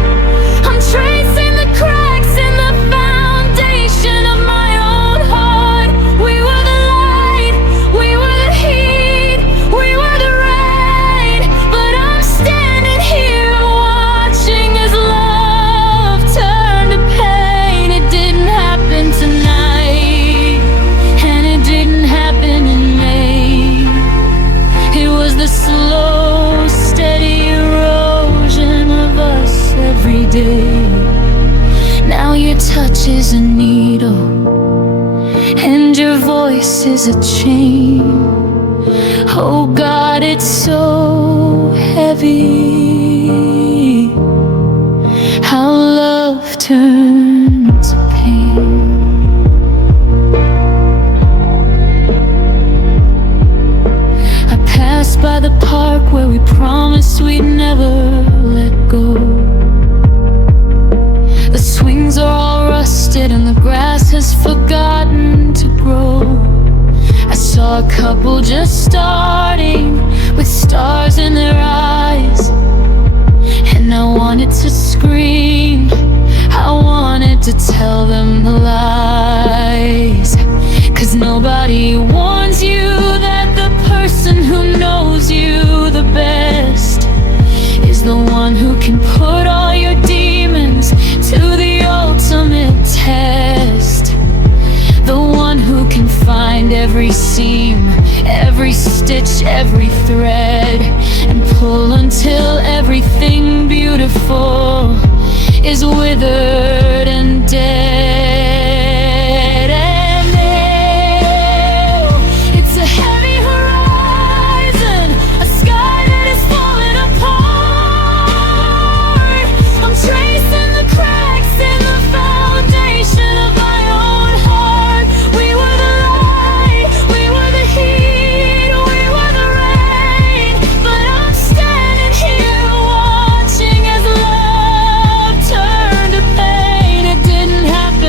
I'm tracing the cracks in the foundation of my own heart. We were the light, we were the heat, we were the rain. But I'm standing here watching as love turned to pain. It didn't happen tonight, and it didn't happen in May. It was the slow, steady erosion of us every day. Now your touch is a needle, and your voice is a chain. Oh God, it's so heavy, how love turns to pain. I passed by the park where we promised we'd never let go. The swings are all rusted and the grass has forgotten to grow. I saw a couple just starting with stars in their eyes, and I wanted to scream, I wanted to tell them the lies. 'Cause nobody warns you that the person who knows you the best is the one who can put all your demons to the ultimate test. The one who can find every seam, every stitch, every thread, and pull until everything beautiful is withered and dead. And it's a heavy horizon, a sky that is falling apart. I'm tracing the cracks in the foundation of my own heart. We were the light, we were the heat, we were the rain. But I'm standing here watching as love turned to pain. It didn't happen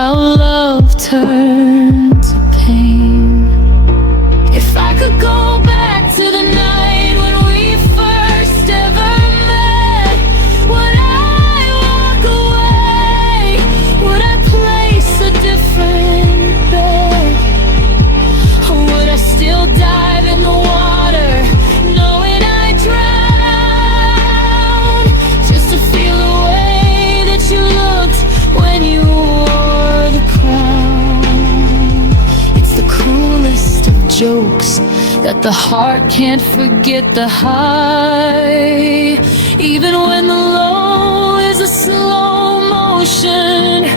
how love turned to pain. If I could go back to the night when we first ever met, would I walk away? Would I place a different bet? Or would I still dive in the water, knowing I'd drown, just to feel the way that you looked when you wore the crown? It's the cruelest of jokes that the heart can't forget the high, even when the low is a slow motion.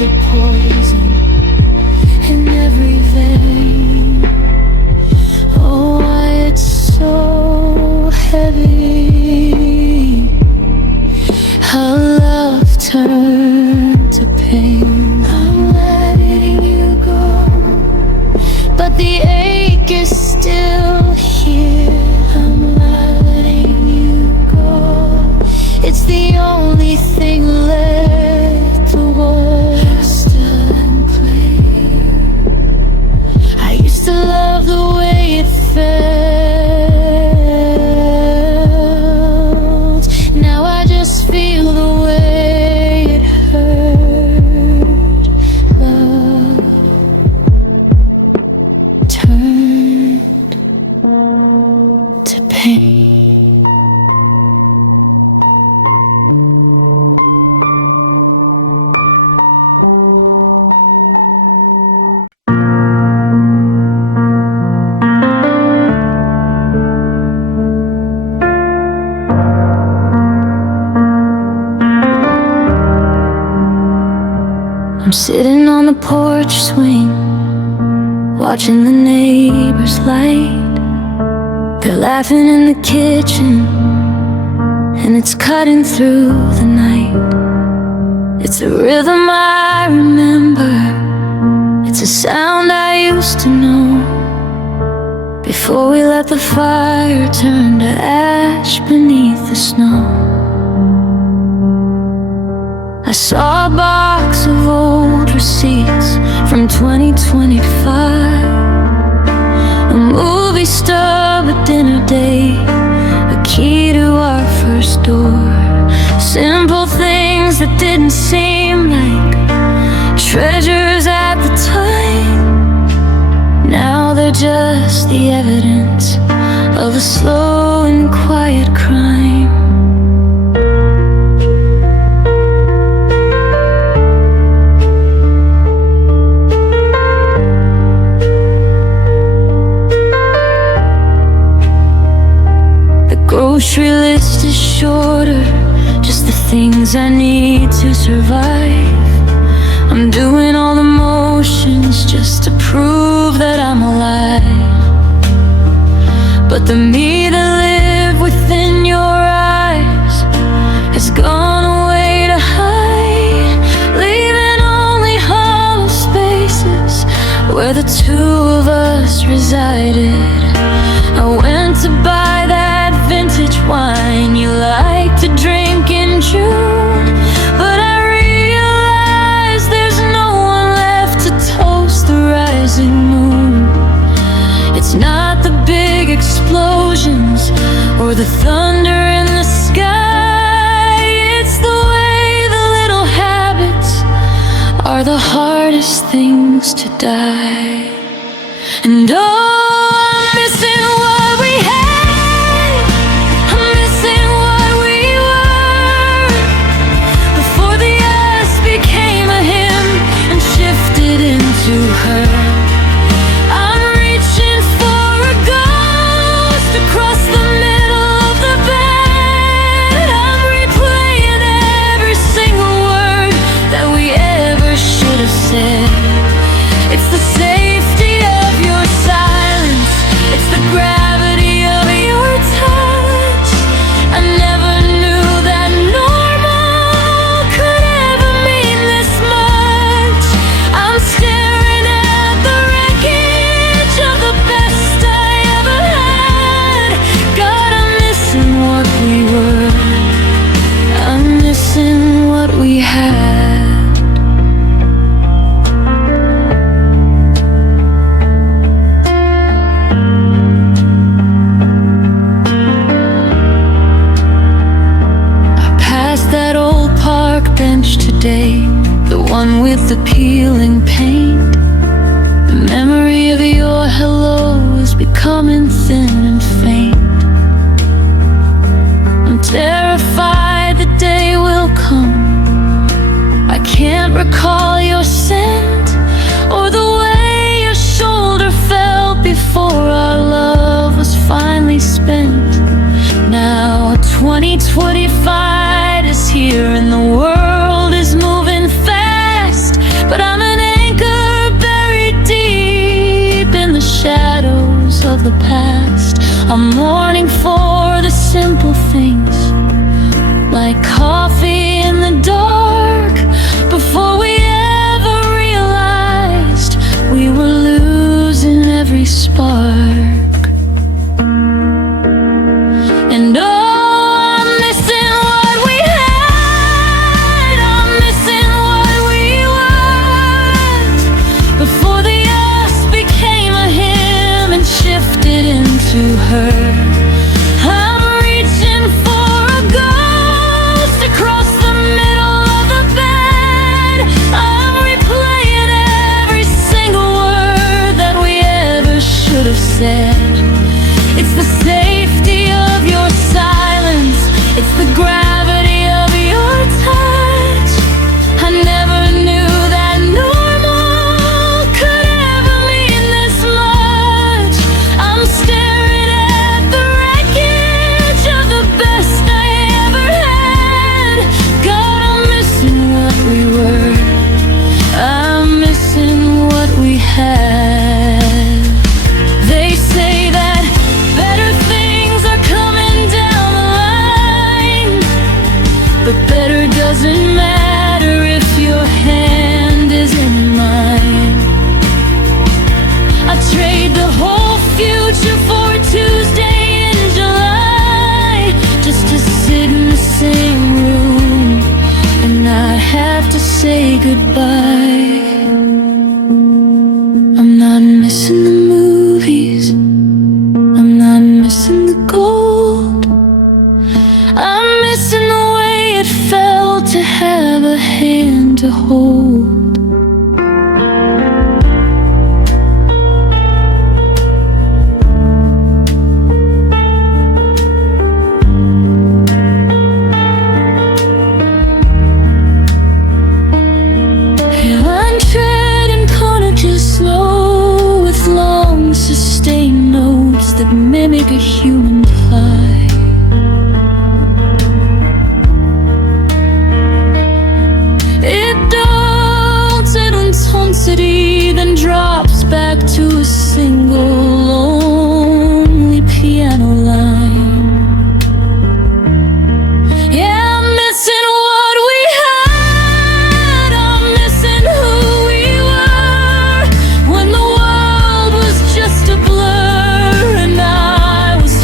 Are poison in every vein. Oh, why it's so heavy, how love turned to pain. I'm letting you go, but the ache is still here. I'm not letting you go, it's the only thing left. The world love the way it felt. Now I just feel the way it hurt. Love turned to pain. I'm sitting on the porch swing, watching the neighbors light. They're laughing in the kitchen, and it's cutting through the night. It's a rhythm I remember, it's a sound I used to know, before we let the fire turn to ash beneath the snow. I saw a box of old receipts from 2025, a movie stub, a dinner date, a key to our first door. Simple things that didn't seem like treasures at the time, now they're just the evidence of a slow and quiet crime. Grocery list is shorter, just the things I need to survive. I'm doing all the motions just to prove that I'm alive. But the me that lived within your eyes has gone away to hide, leaving only hollow spaces where the two of us resided. I went to buy that vintage wine or the thunder in the sky. It's the way the little habits are the hardest things to die. And oh, I'm missing what we had. I'm missing what we were before the us became a him and shifted into her. I'm reaching for a ghost across the middle of the bed. I'm replaying every single word that we ever should have said. It's the safety of your silence, it's the gravity of your touch. I never knew that normal could ever mean this much. I'm staring at the wreckage of the best I ever had. God, I'm missing what we were, I'm missing what we had. That old park bench today, the one with the peeling paint. The memory of your hello is becoming thin and faint. I'm terrified the day will come. I can't recall your scent or the way your shoulder felt before our love was finally spent. Now 2025 is here and the world is moving fast, but I'm an anchor buried deep in the shadows of the past. I'm mourning for the simple things, like coffee in the dark, before we ever realized we were losing every spark. And oh, to her, I'm reaching for a ghost across the middle of the bed. I'm replaying every single word that we ever should have said. It's the safety of your silence, it's the gravity of your touch. I never knew that normal could ever mean this much. I'm staring at the wreckage of the best I ever had. God, I'm missing what we were, I'm missing what we had. They say that better things are coming down the line, but better doesn't matter if your hand is in mine. I trade the whole future for a Tuesday in July, just to sit in the same room, and I have to say goodbye. I'm not missing the movies, I'm not missing the gold. I'm missing the way it felt to have a hand to hold. That mimic a human pie. It builds in intensity, then drops back to a single lonely piano line. Yeah, I'm missing what we had, I'm missing who we were when the world was just a blur and I was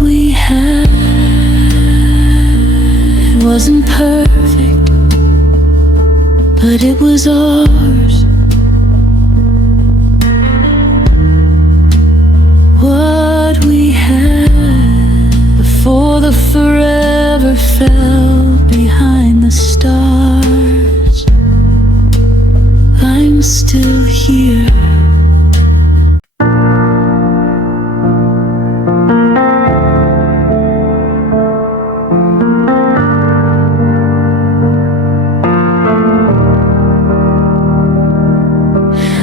we had wasn't perfect, but it was ours. What we had before the forever fell behind the stars. I'm still here.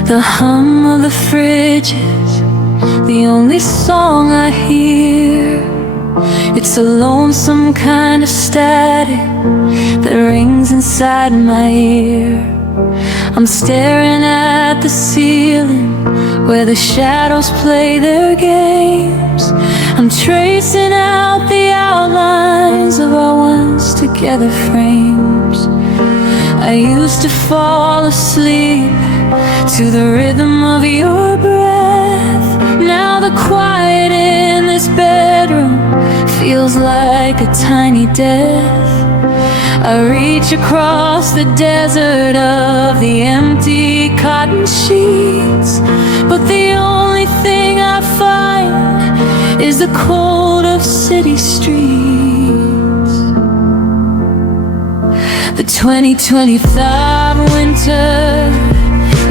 The hum of the fridge is the only song I hear. It's a lonesome kind of static that rings inside my ear. I'm staring at the ceiling where the shadows play their games. I'm tracing out the outlines of our once together frames. I used to fall asleep to the rhythm of your breath. Now the quiet in this bedroom feels like a tiny death. I reach across the desert of the empty cotton sheets, but the only thing I find is the cold of city streets. The 2025 winter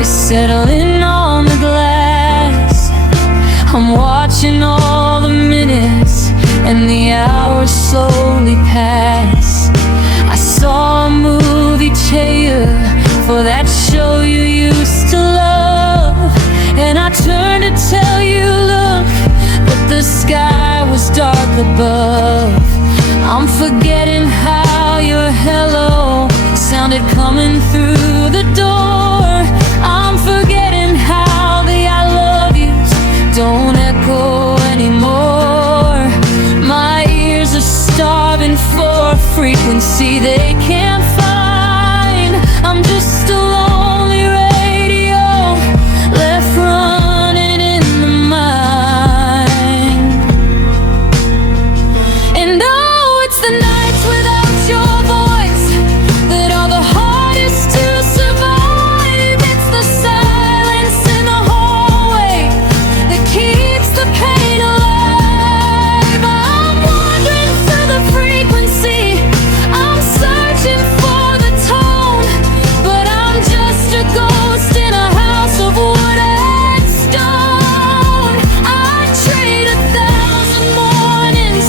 is settling on the glass. I'm watching all the minutes and the hours slowly pass. I saw a movie trailer for that show you used to love, and I turned to tell you, look, but the sky was dark above. I'm forgetting how your hello sounded coming through the door. I'm forgetting how the I love yous don't echo anymore. My ears are starving for a frequency they can't find. I'm just a lonely radio left running in the mind. And oh, it's the nights without your voice that are the hardest to survive. It's the silence in the hallway that keeps the pain alive. I'm wandering through the frequency, I'm searching for the tone, but I'm just a ghost in a house of wood and stone. I'd trade 1,000 mornings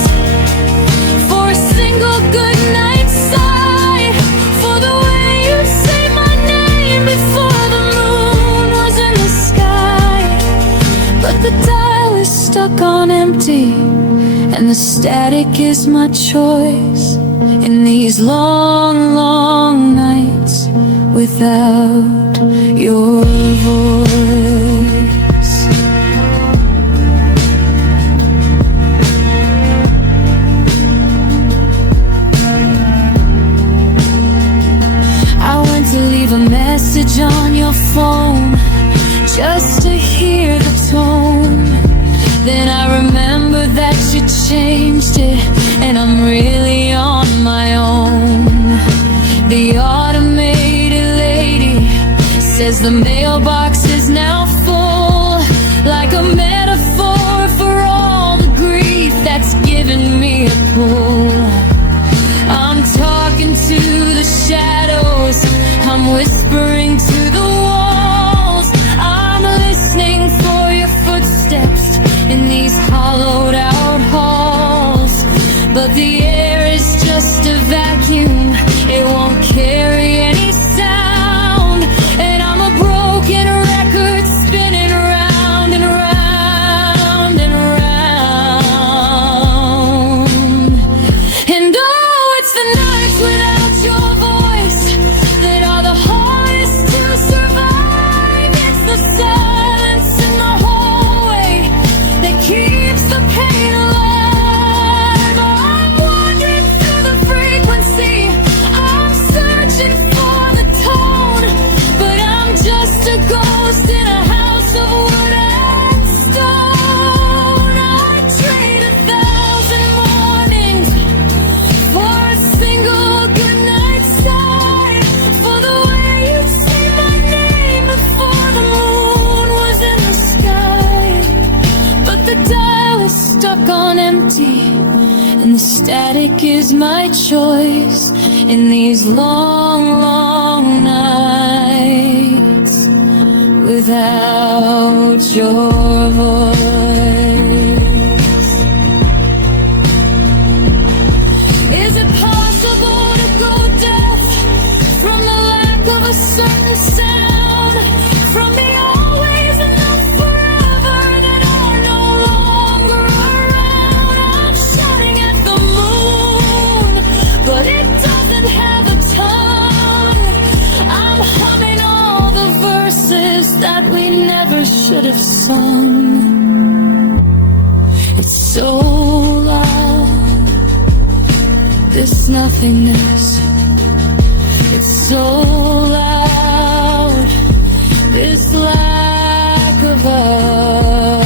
for a single good night sigh, for the way you say my name before the moon was in the sky. But the dial is stuck on empty, and the static is my choice in these long, long nights without your voice. I went to leave a message on your phone just to hear the tone. Then I remembered that you changed it, and I'm really on my own. The automated lady says the mailbox is now full, like a metaphor for all the grief that's given me a pull. I'm talking to the shadows, I'm whispering to the walls, I'm listening for your footsteps in these hollowed out halls. But the air is just a vacuum, it won't carry any sound, and I'm a broken record stuck on empty, and the static is my choice in these long, long nights without your voice. Is it possible to go deaf from the lack of a certain sound, from the always enough forever that are no longer around? I'm shouting at the moon, but it doesn't have a tongue. I'm humming all the verses that we never should have sung. It's so loud, this nothingness. It's so loud, this lack of us.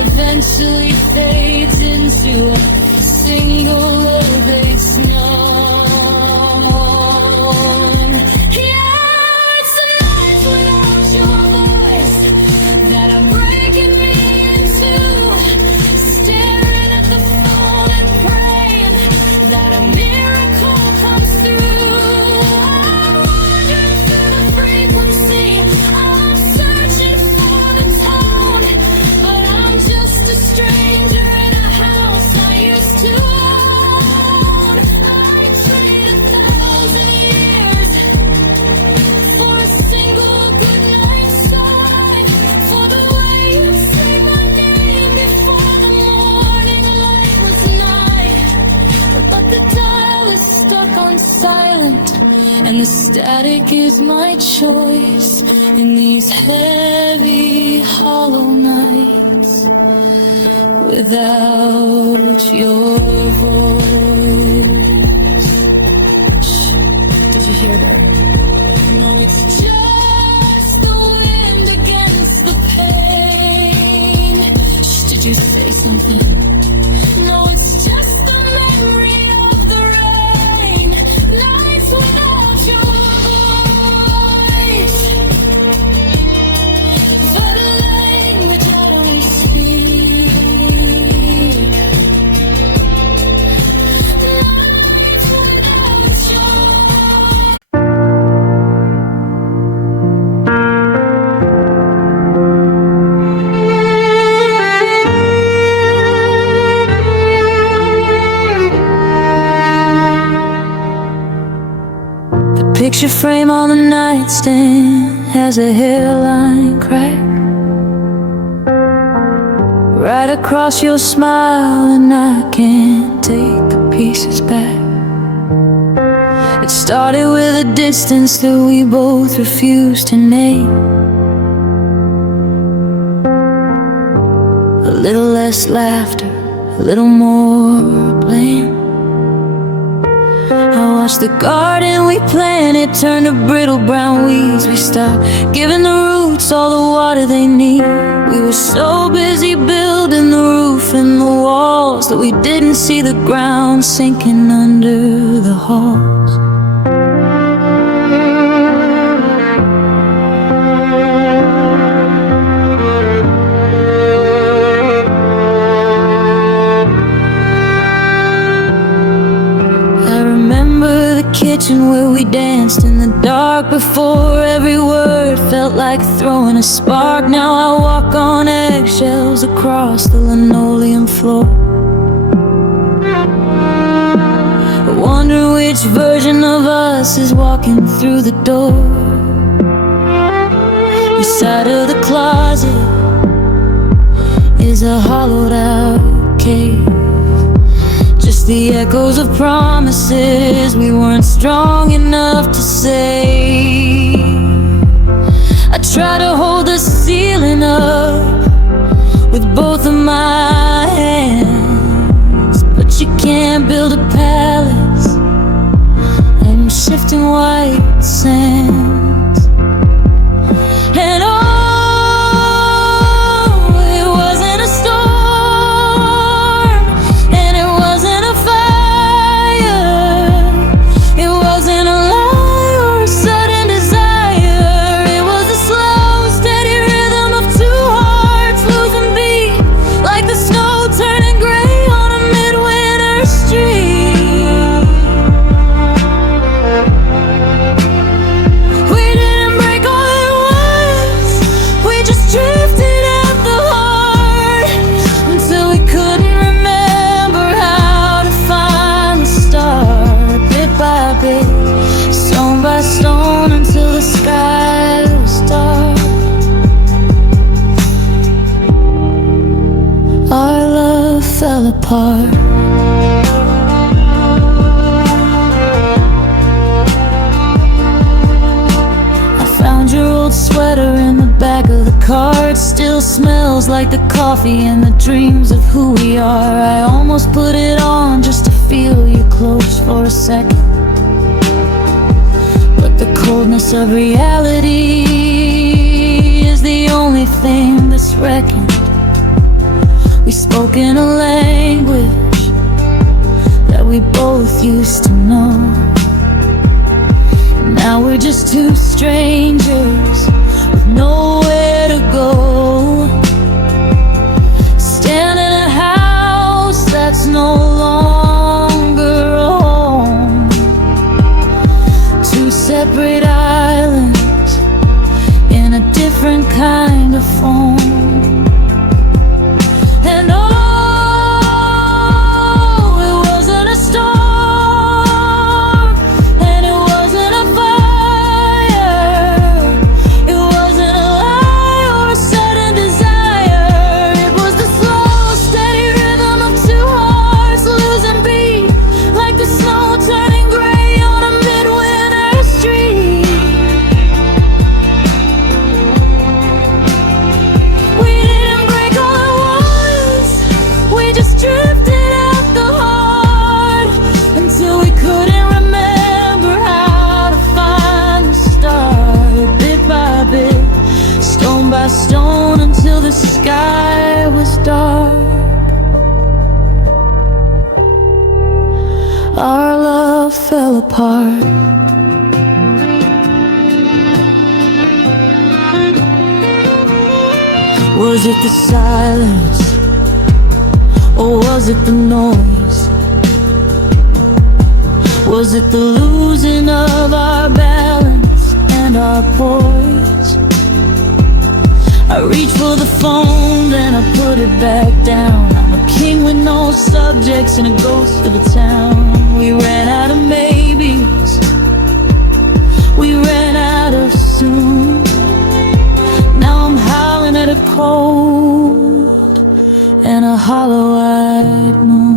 Eventually fades into a single elevates known. Yeah, it's the nights without your voice that are breaking me into, staring at the phone and praying that a miracle comes through. I'm wandering through the frequency, I'm searching for the tone, but I'm just a stranger in a house I used to own. I traded 1,000 years for a single goodnight sign, for the way you say my name before the morning light was nigh. But the dial is stuck on silent, and the static is my choice in these heavy, hollow nights without your voice. Shh, did you hear that? No, it's just the wind against the pane. Shh, did you say something? No, it's just the memory of the rain. Nights without your voice. For the language I don't speak. Nights without your The picture frame on the nightstand has a hairline crack right across your smile, and I can't take the pieces back. It started with a distance that we both refused to name. A little less laughter, a little more blame. I watched the garden we planted turn to brittle brown weeds. We stopped giving the roots all the water they need. We were so busy building the roof and the walls that we didn't see the ground sinking under the halls. Kitchen where we danced in the dark before every word felt like throwing a spark. Now I walk on eggshells across the linoleum floor. I wonder which version of us is walking through the door. Inside of the closet is a hollowed out cave. Just the echoes of promises we weren't strong enough to say. try to hold the ceiling up with both of my hands, but you can't build a palace in shifting white sands. And oh, it wasn't a storm, and it wasn't a fire, it wasn't a lie or a sudden desire. It was a slow, steady rhythm of two hearts losing beat, like the snow turning gray on a midwinter street. We didn't break all at once, we just drifted at the heart until we couldn't remember how to find the start. Bit by bit, stone by stone, until the sky was dark. Our love fell apart. I found your old sweater in the back of the car. It still smells like the coffee and the dreams of who we are. I almost put it on just to feel you close for a second, but the coldness of reality is the only thing that's reckoned. We spoke in a language that we both used to know. Now we're just two strangers with nowhere to go. Stand in a house that's no longer a home. Two separate islands in a different kind of foam. And oh, it wasn't a storm, and it wasn't a fire, it wasn't a lie or a sudden desire. It was the slow, steady rhythm of two hearts losing beat, like the snow turning gray on a midwinter street. We didn't break all at once, we just drifted at the heart until we couldn't remember how to find the start. Bit by bit, stone by stone, until the sky was dark. Our love fell apart. Was it the silence, or was it the noise? Was it the losing of our balance and our poise? I reached for the phone, then I put it back down. I'm a king with no subjects and a ghost of a town. We ran out of maybes, we ran out of soon. Now I'm howling at a cold and a hollow-eyed moon.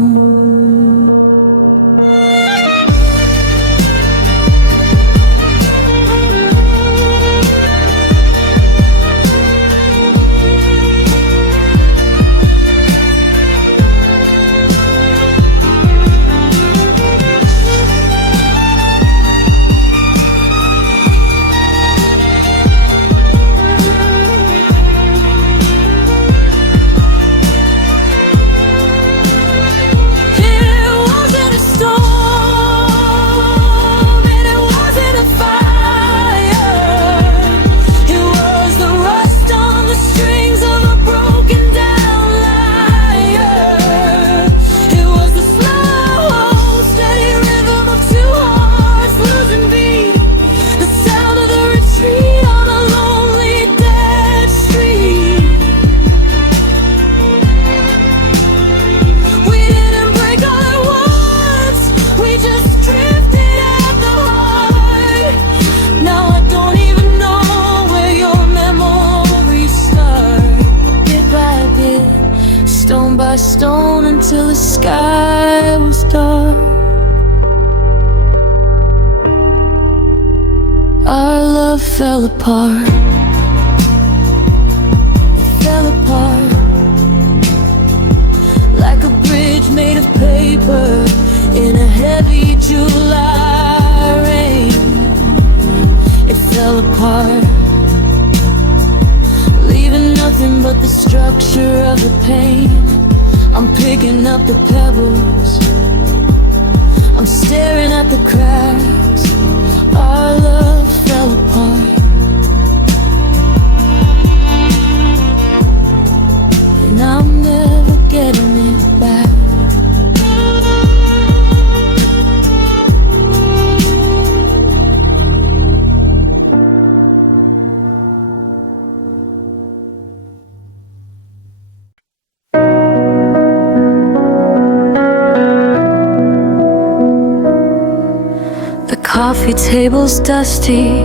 by stone until the sky was dark. Our love fell apart. made of paper in a heavy July rain. It fell apart, leaving nothing but the structure of the pain. I'm picking up the pebbles, I'm staring at the cracks. Our love fell apart, and I'm never getting it back. Coffee table's dusty,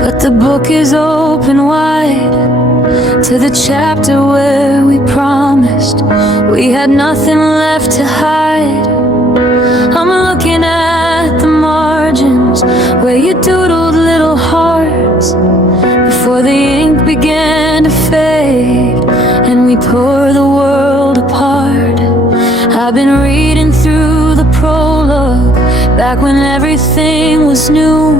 but the book is open wide to the chapter where we promised we had nothing left to hide. I'm looking at the margins where you doodled little hearts before the ink began to fade and we tore the world apart. I've been reading through the prologue back when everything was new,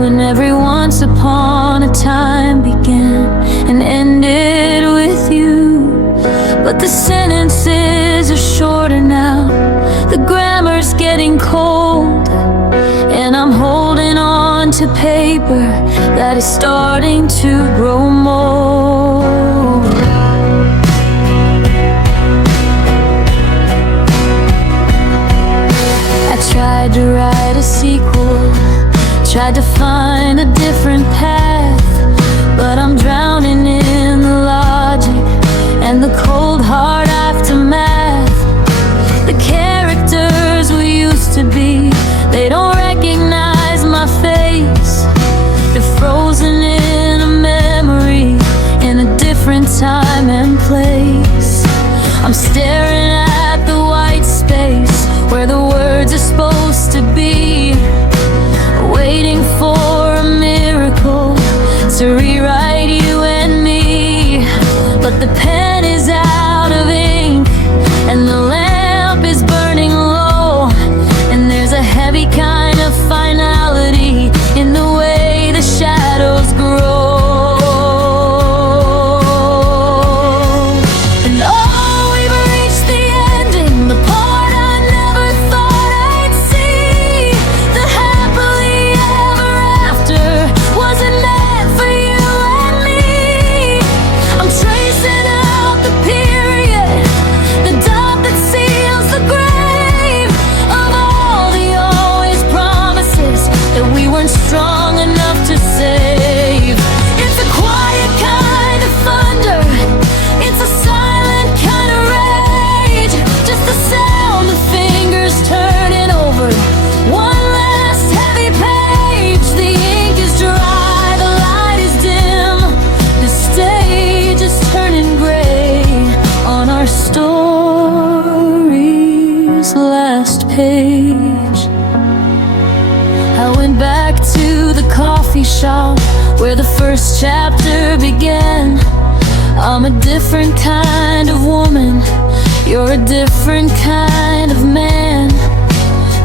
when every once upon a time began and ended with you. But the sentences are shorter now, the grammar's getting cold, and I'm holding on to paper that is starting to grow mold. Tried to write a sequel, tried to find a different path, but I'm drowning in the logic and the cold hard aftermath. The characters we used to be, they don't recognize my face. They're frozen in a memory in a different time and place. I'm staring at the white space where the words are supposed to be, waiting for a miracle to rewrite you and me. But the pen is out of ink and the lamp is burning low, and there's a heavy kind of finality in the way the shadows grow. Strong enough to save. It's a quiet kind of thunder, it's a silent kind of rage, just the sound of fingers turning over one last heavy page. The ink is dry, the light is dim, the stage is turning gray on our story's last page. I went back to the coffee shop where the first chapter began. I'm a different kind of woman, you're a different kind of man.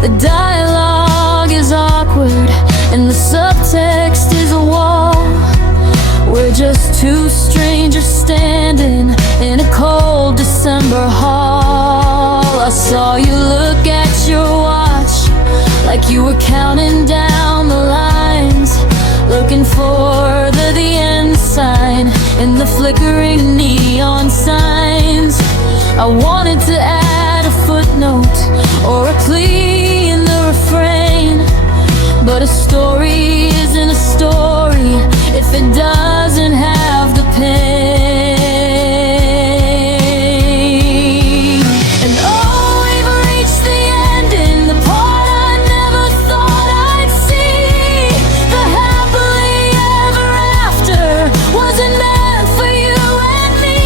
The dialogue is awkward and the subtext is a wall. We're just two strangers standing in a cold December hall. I saw you look at your watch like you were counting down the lines, looking for the end sign in the flickering neon signs. I wanted to add a footnote or a plea in the refrain, but a story isn't a story if it doesn't have the pain. And oh, we've reached the ending, the part I never thought I'd see. The happily ever after wasn't meant for you and me.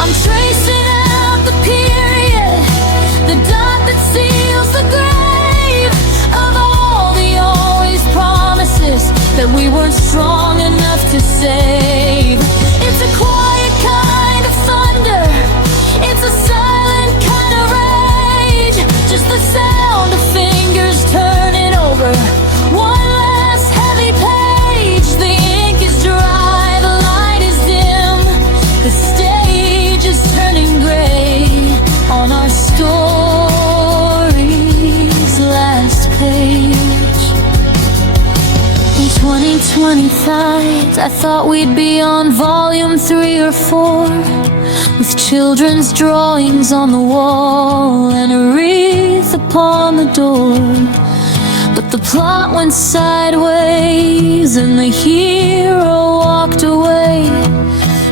I'm tracing out the period, the dot that seals the grave of all the always promises that we weren't strong enough to save. It's a quiet kind of thunder, it's a silent kind the sound of fingers turning over. One last heavy page, the ink is dry, the light is dim. The stage is turning gray on our story's last page. In 2025, I thought we'd be on volume 3 or 4, with children's drawings on the wall and a wreath upon the door. But the plot went sideways and the hero walked away,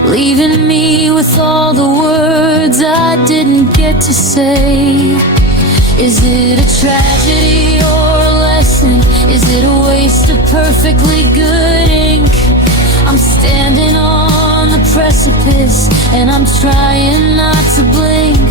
leaving me with all the words I didn't get to say. Is it a tragedy or a lesson? Is it a waste of perfectly good ink? I'm standing on the precipice and I'm trying not to blink.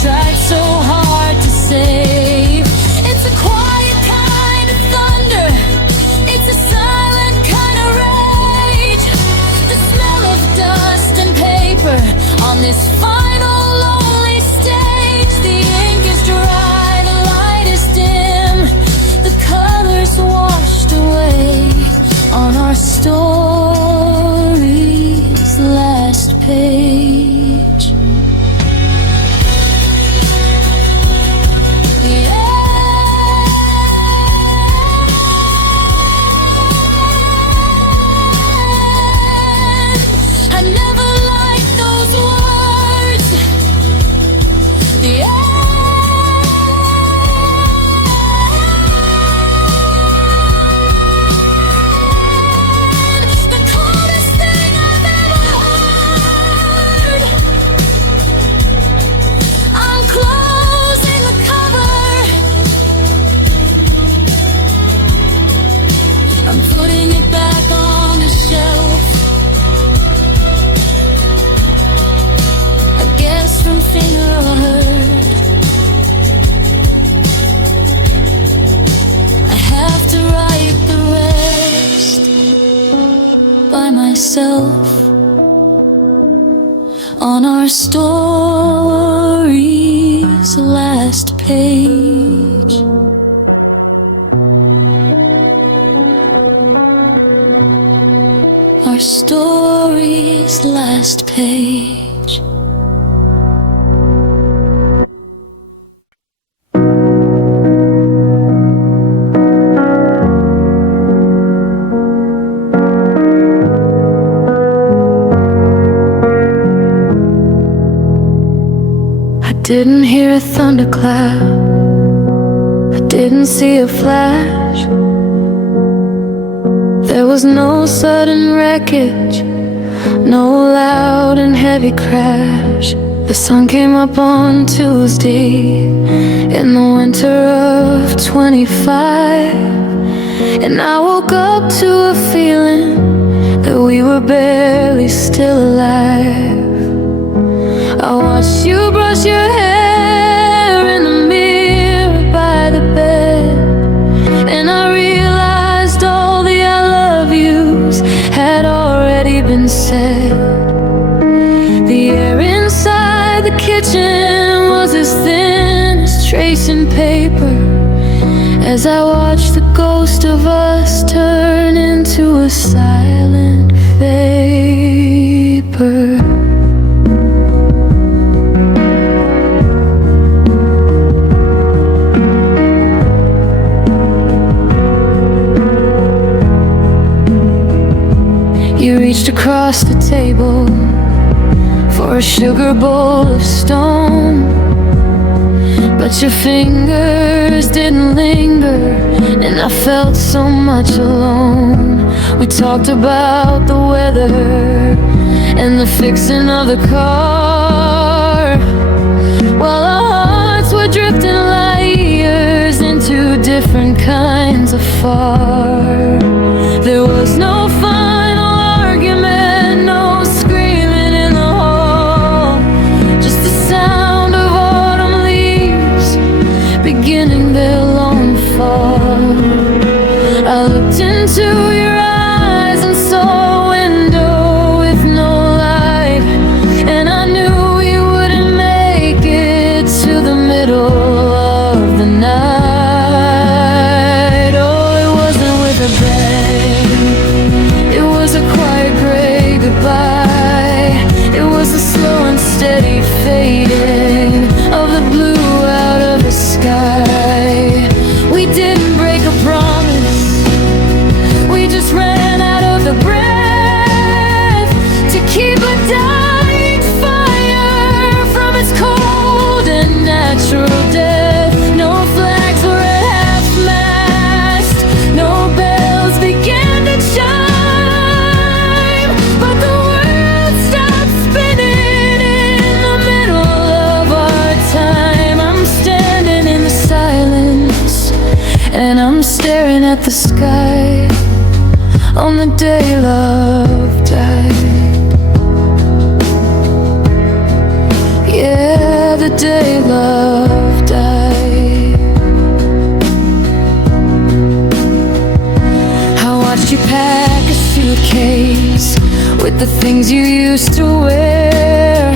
Tried so hard to save. It's a quiet kind of thunder, it's a silent kind of rage. The smell of dust and paper on this final lonely stage. The ink is dry, the light is dim, the colors washed away on our story's last page. Myself on our story's last page. Our story's last page. Didn't hear a thunderclap, I didn't see a flash. There was no sudden wreckage, no loud and heavy crash. The sun came up on Tuesday in the winter of 25, and I woke up to a feeling that we were barely still alive. I watched you brush your hair in the mirror by the bed, and I realized all the I love yous had already been said. The air inside the kitchen was as thin as tracing paper, as I watched the ghost of us turn into a silent vapor. You reached across the table for a sugar bowl of stone, but your fingers didn't linger, and I felt so much alone. We talked about the weather and the fixing of the car, while our hearts were drifting light years into different kinds of far. There was no final argument, no screaming in the hall, just the sound of autumn leaves beginning their lone fall. I looked into your eyes and saw a window with no light, and I knew we wouldn't make it to the middle of the night. Oh, it wasn't with a bang, it was a quiet gray goodbye. It was a slow and steady fading of the blue out of the sky. We didn't break a promise, we just ran out of the breath to keep a dying fire from its cold and natural death. No flags were at half-mast, no bells began to chime, but the world stopped spinning in the middle of our time. I'm standing in the silence, and I'm staring at the sky on the day love died. Yeah, the day love died. I watched you pack a suitcase with the things you used to wear,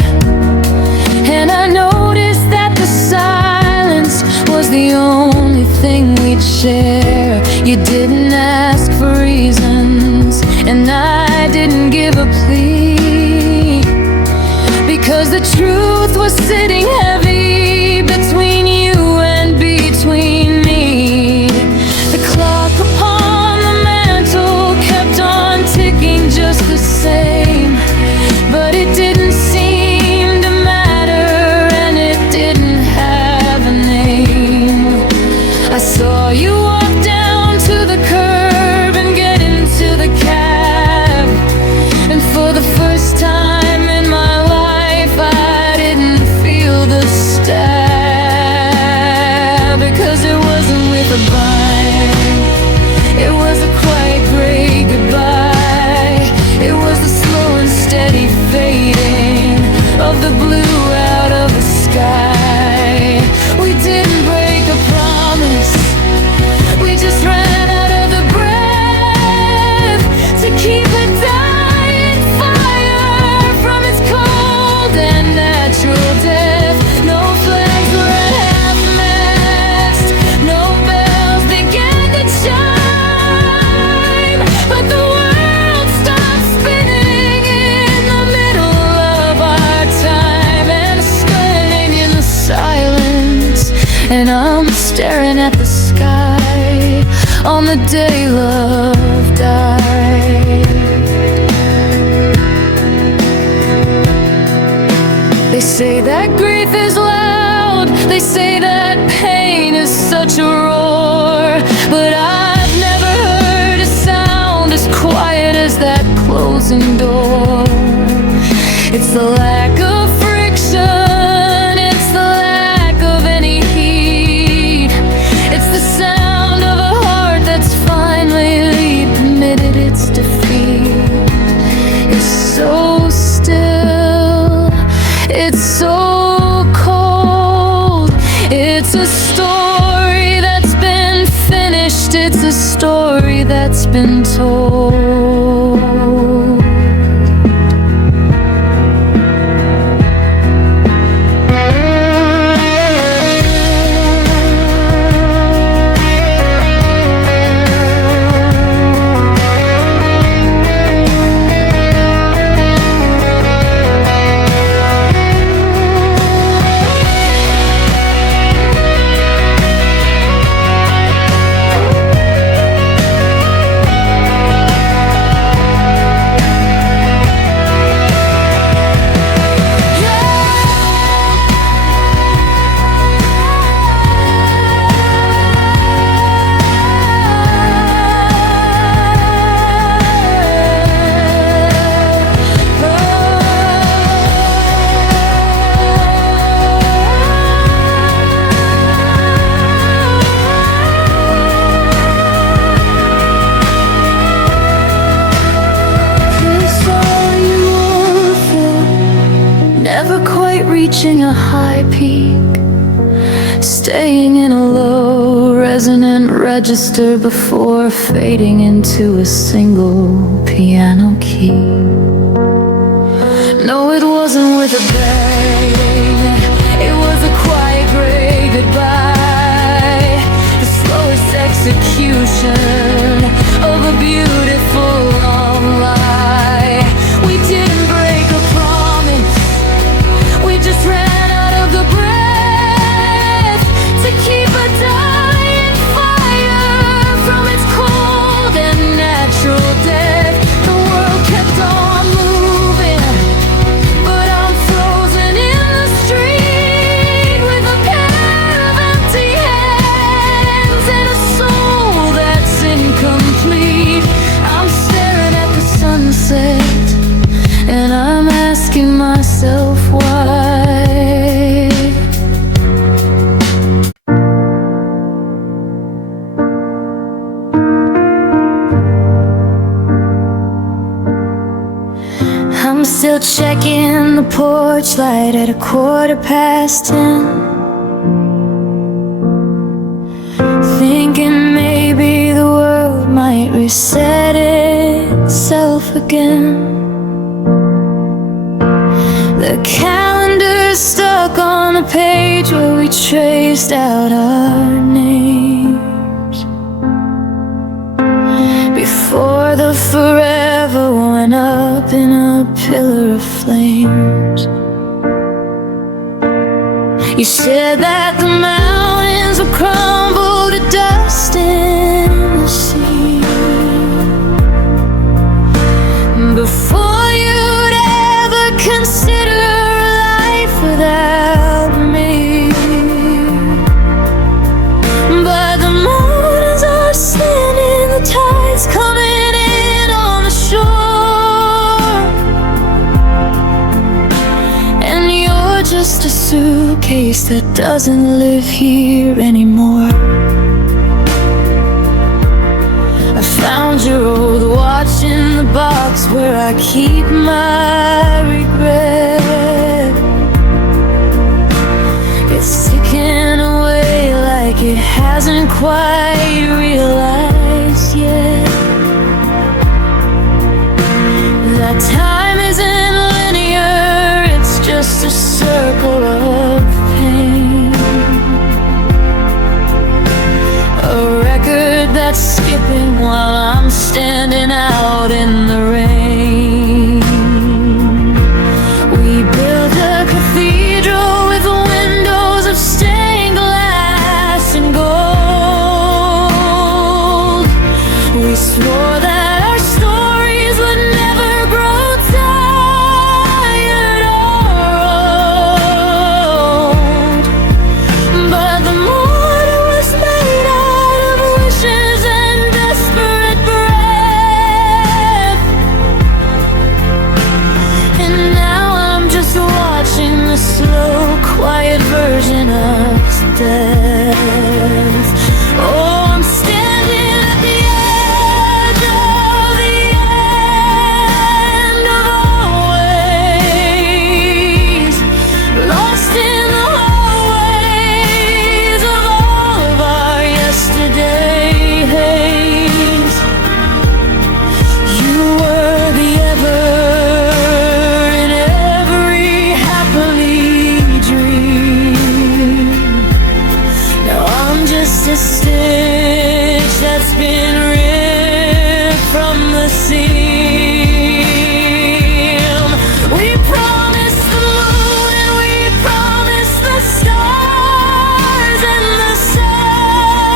and I noticed that the silence was the only thing we'd share. You didn't ask for reasons, and I didn't give a plea, because the truth was sitting heavy between you and between me. The clock upon the mantle kept on ticking just the same, but it didn't seem to matter, and it didn't have a name. I saw you walk down to the curb and get into the cab, and for the first time in my life I didn't feel the stab, because it wasn't with a bang, it was a quiet gray goodbye. It was the slow and steady fading of the blue out of the sky. We didn't break a promise, we just ran out of the breath to keep a dying fire from its cold and natural death. No flags were at half-mast, no bells began to chime, but the world stopped spinning in the middle of our time. And standing in the silence, and I'm staring at the sky on the day love died. They say that grief is loud, they say that pain is such a roar, but I've never heard a sound as quiet as that closing door. It's the lack of friction, it's the lack of any heat, it's the sound of a heart that's finally admitted its defeat. It's so still, it's so cold. It's a story that's been finished, it's a story that's been told. reaching a high peak, staying in a low resonant register before fading into a single piano key. No, it wasn't with a bang, it was a quiet gray goodbye, the slowest execution of a beautiful long lie. We didn't break a promise, we just ran out of the breath to keep a dying fire from its cold and natural death. The world kept on moving, but I'm frozen in the street with a pair of empty hands and a soul that's incomplete. I'm staring at the sunset, and I'm asking myself why. I'm still checking the porch light at 10:15, thinking maybe the world might reset itself again. The calendar's stuck on a page where we traced out our names before the forever went up in a pillar of flames. You said that the mountains would crumble to dust in the sea before you'd ever consider a life without me. But the mountains are standing, the tide's coming in on the shore, and you're just a suitcase that doesn't live here anymore. I found your old watch in the box where I keep my regret. It's ticking away like it hasn't quite realized yet that time isn't linear, it's just a circle of pain, a record that's skipping while I'm standing out in the rain. We built a cathedral with windows of stained glass and gold. We swore that our stories would never grow tired or old, but the mortar was made out of wishes and desperate breath. And now I'm just watching the slow, quiet version of death. Oh, I'm standing at the edge of the end of always, lost in the hallways of all of our yesterdays. You were the ever in every happily dream. Now I'm just a stitch that's been ripped from the seam. We promised the moon and we promised the stars and the sun,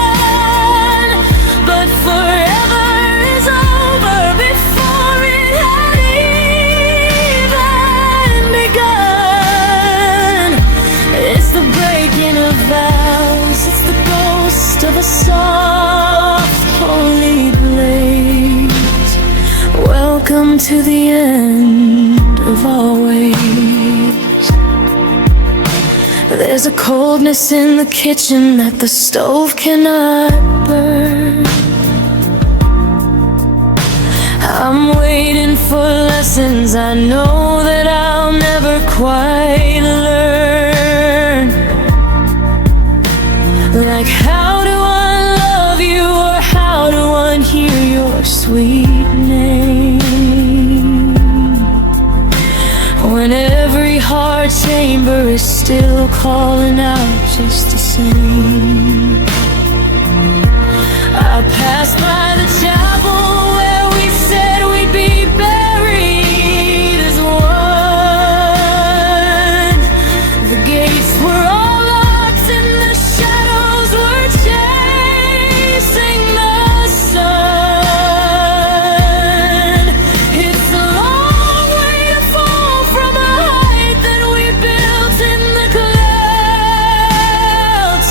but forever is over before it had even begun. It's the breaking of vows, it's the ghost of a soft, holy blaze. Welcome to the end of always. There's a coldness in the kitchen that the stove cannot burn. I'm waiting for lessons I know that I'll never quite learn. Like how do I love you, or how do I hear your sweet name, when every heart chamber is still calling out just the same. I passed by the chapel where we said we'd be buried as one. The gates were all locked and the shadows were chasing the sun. It's a long way to fall from a height that we built in the clouds,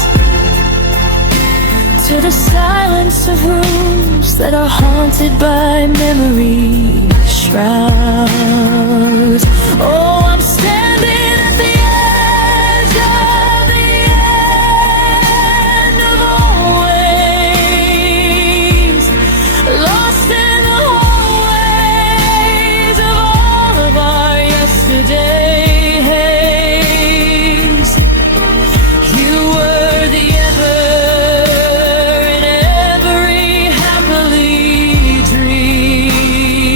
to the silence of rooms that are haunted by memory shrouds. Oh, I'm standing at the edge of the end of always, lost in the hallways of all of our yesterdays. You were the ever and every happily dreamed.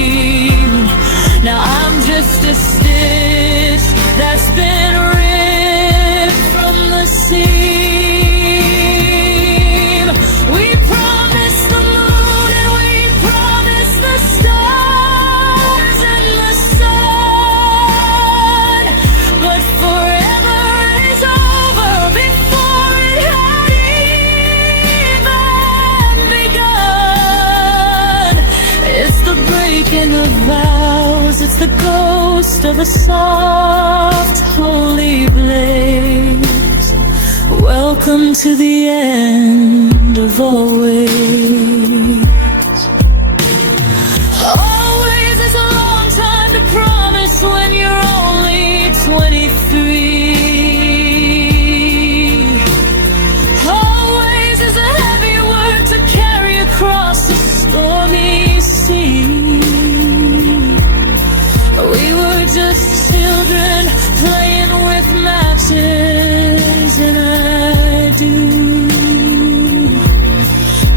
Now I'm just a stitch that's been ripped from the seam. We promised the moon and we promised the stars and the sun, but forever is over before it had even begun. It's the breaking of vows, it's the ghost of a soft holy blaze. Welcome to the end of always. Always is a long time to promise when you're only 23. Always is a heavy word to carry across the stormy sea. We were just children playing with matches, and I do,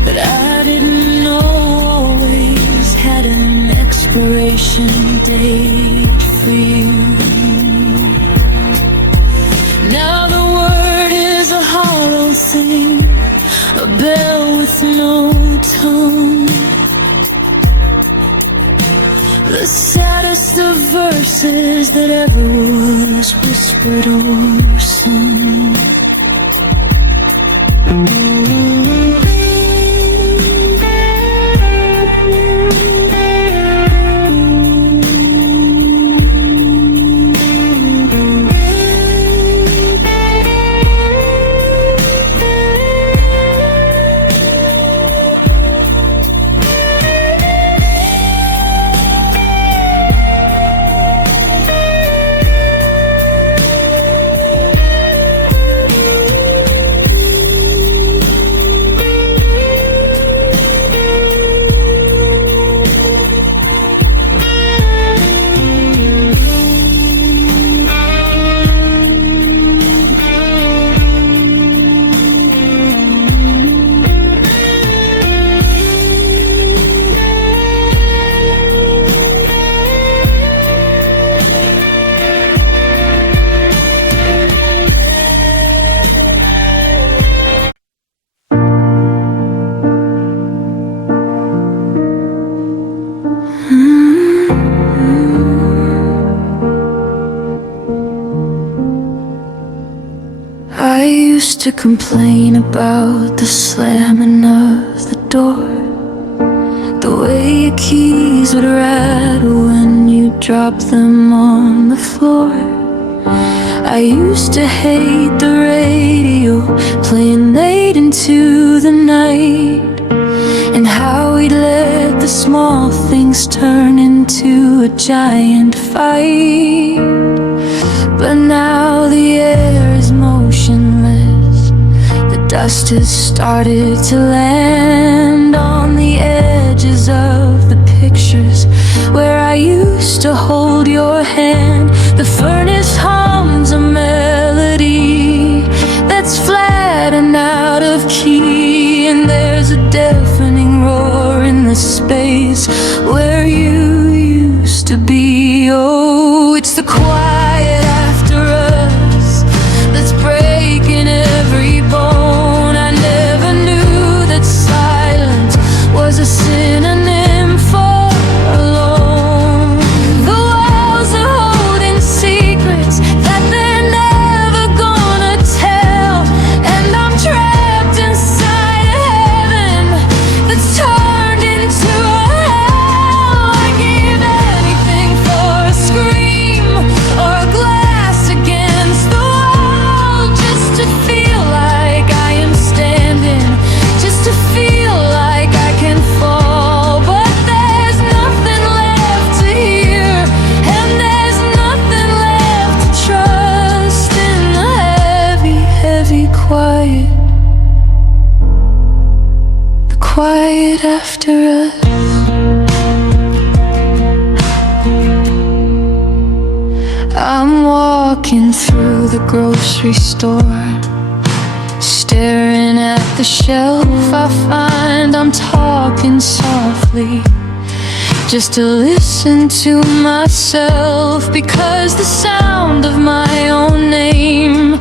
but I didn't know always had an expiration date for you. Now the word is a hollow thing, a bell with no tone, the saddest of verses that ever was whispered or sung. I used to complain about the slamming of the door, the way your keys would rattle when you drop them on the floor. I used to hate the radio playing late into the night, and how we'd let the small things turn into a giant fight. But now the air is motionless, the dust has started to land on the edges of the pictures where I used to hold your hand. The furnace hums a melody that's flattened out deafening roar in the space where you used to be. Oh, it's the quiet after us that's breaking every bone. I never knew that silence was a synonym for alone. The walls are holding secrets that they're never gonna tell, and I'm trapped inside a heaven that's turned into a hell. I give anything for a scream or a glass against the wall, just to feel like I am standing, just to feel like I can fall. But there's nothing left to hear, and there's nothing left to trust in the heavy, heavy quiet. The quiet after us. I'm walking through the grocery store, staring at the shelf. I find I'm talking softly, just to listen to myself, because the sound of my own name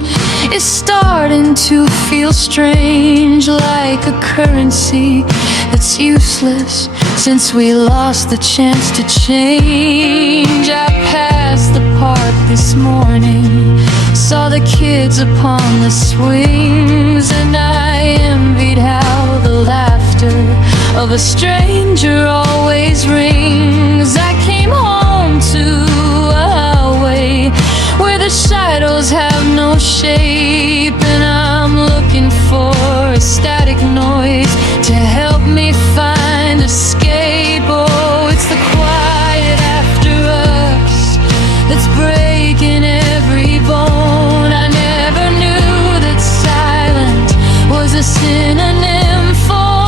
is starting to feel strange, like a currency that's useless since we lost the chance to change. I passed the park this morning, saw the kids upon the swings, and I envied how the laughter of a stranger always rings. I came home to a highway where the shadows have no shape, and I'm looking for a static noise to help me find escape. Oh, it's the quiet after us that's breaking every bone. I never knew that silent was a synonym for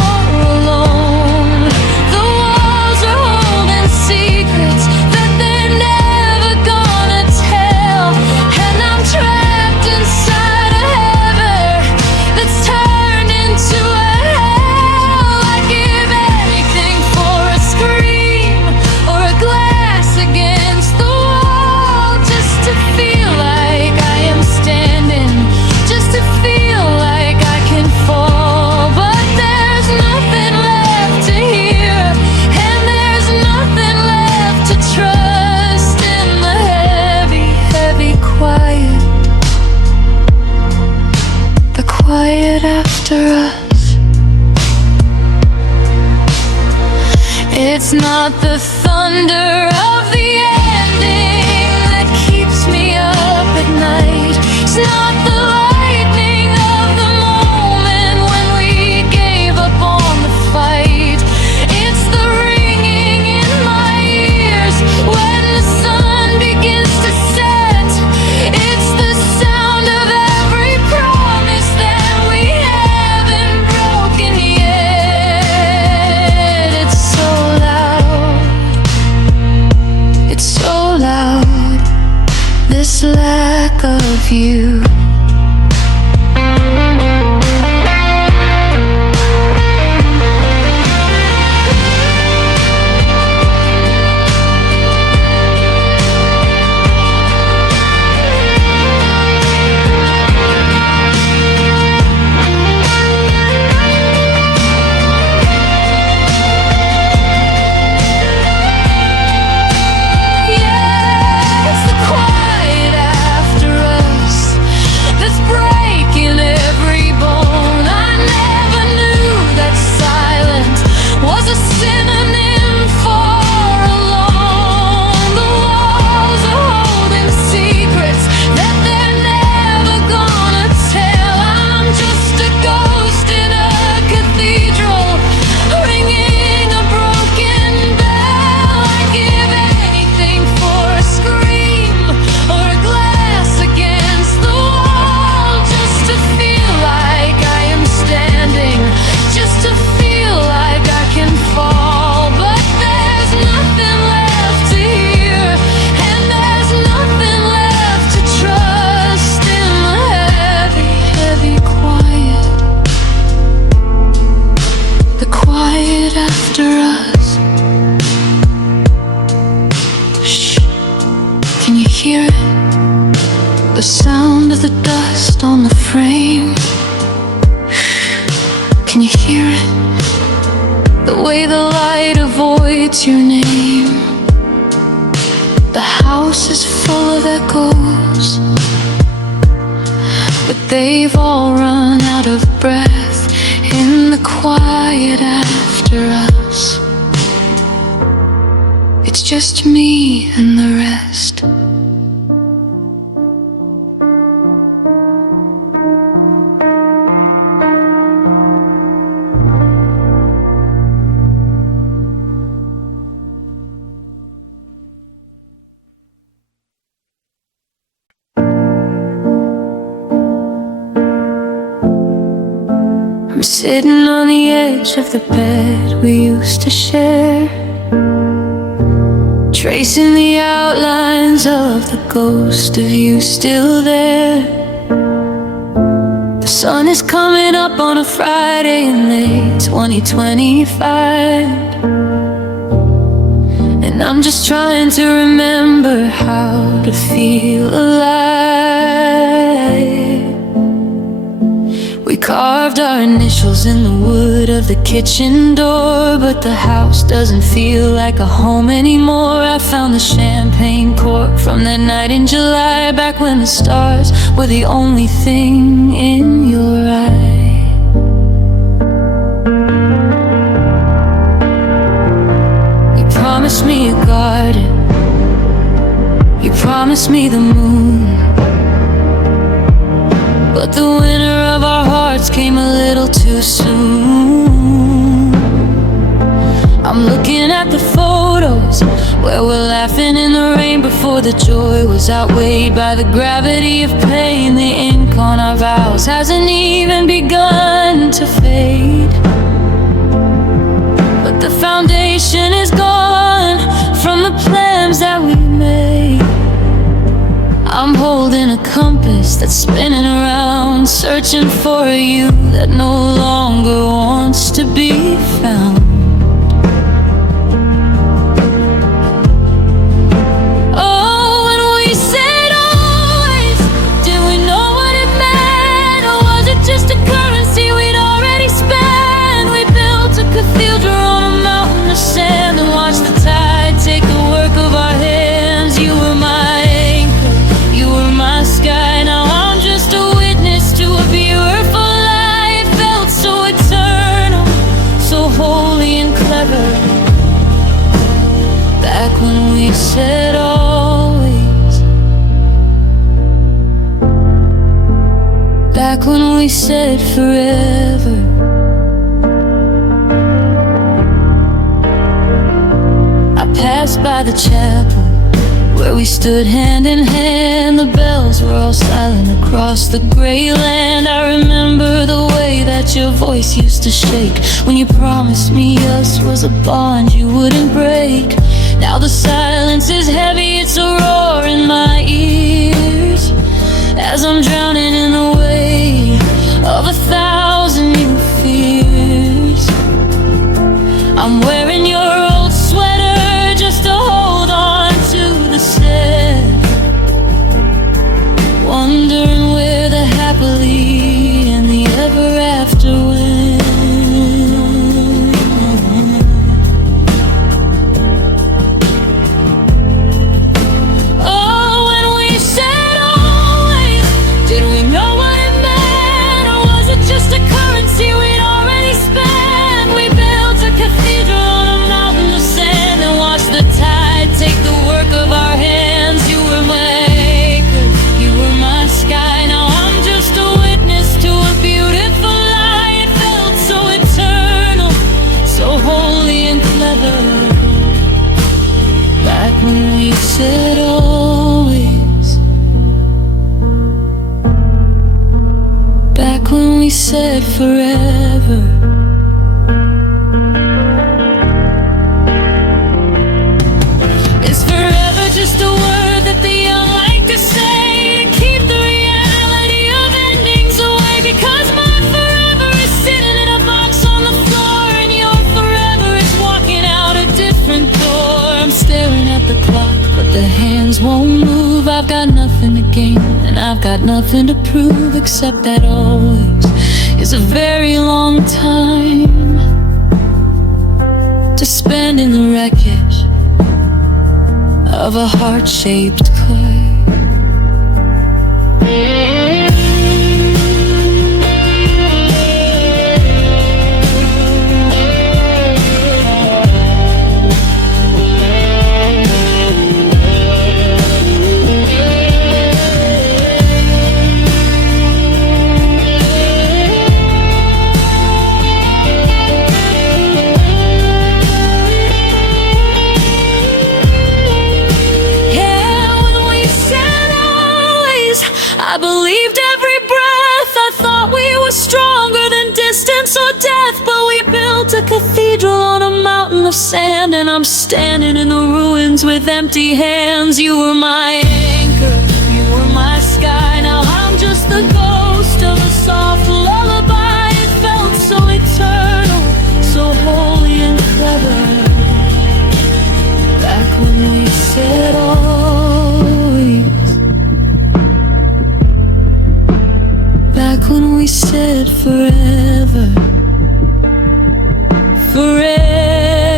alone. The walls are holding secrets that they're never gonna tell, and I'm trapped inside a heaven that's turned into a hell. I'd give anything for a scream or a glass against the wall, just to feel like I am standing, just to feel like I can fall. But there's nothing left to hear, and there's nothing left to trust in the heavy, heavy quiet. The quiet after us. It's not the thunder of the ending that keeps me up at night. It's not the lightning of the moment when we gave up on the fight. It's the ringing in my ears when the sun begins to set. It's the sound of every promise that we haven't broken yet. It's so loud, it's so loud, this lack of you. Can you hear it? The way the light avoids your name. The house is full of echoes, but they've all run out of breath in the quiet after us. It's just me and the rest. I'm sitting on the edge of the bed we used to share, tracing the outlines of the ghost of you still there. The sun is coming up on a Friday in late 2025, and I'm just trying to remember how to feel alive. We carved our initials in the wood of the kitchen door, but the house doesn't feel like a home anymore. I found the champagne cork from that night in July, back when the stars were the only thing in your eye. You promised me a garden, you promised me the moon, but the winter of our hearts came a little too soon. I'm looking at the photos where we're laughing in the rain before the joy was outweighed by the gravity of pain. The ink on our vows hasn't even begun to fade, but the foundation is gone from the plans that we made. I'm holding a compass that's spinning around, searching for a you that no longer wants to be found. Oh, when we said always, did we know what it meant? Or was it just a currency we'd already spent? We built a cathedral on a mountain of sand and watched the tide take the work of our hands. You were my sky, now I'm just a witness to a beautiful life. Felt so eternal, so holy and clever. Back when we said always, back when we said forever. I passed by the chapel where we stood hand in hand. The bells were all silent across the gray land. I remember the way that your voice used to shake when you promised me us was a bond you wouldn't break. Now the silence is heavy, it's a roar in my ears as I'm drowning in the wave of 1,000 new fears. I'm wearing your old sweater just to hold on to the set, wondering where the happily and the ever after went. Oh, when we said always, did we know what it meant? Or was it just a currency we'd already spent? We built a cathedral on a mountain of sand and watched the tide take the work of our hands. You were my anchor, you were my sky. Now I'm just a witness to a beautiful light. Felt so eternal, so holy and clever. Back when we said always, back when we said forever. Is forever just a word that the young like to say to keep the reality of endings away? Because my forever is sitting in a box on the floor, and your forever is walking out a different door. I'm staring at the clock, but the hands won't move. I've got nothing to gain, and I've got nothing to prove, except that always is a very long time. spend in the wreckage of a heart-shaped clay. I believed every breath. I thought we were stronger than distance or death. But we built a cathedral on a mountain of sand, and I'm standing in the ruins with empty hands. You were my anchor, you were my sky. Now I'm just the ghost of a soft lullaby. It felt so eternal, so holy and clever. Back when we said when we said forever, forever.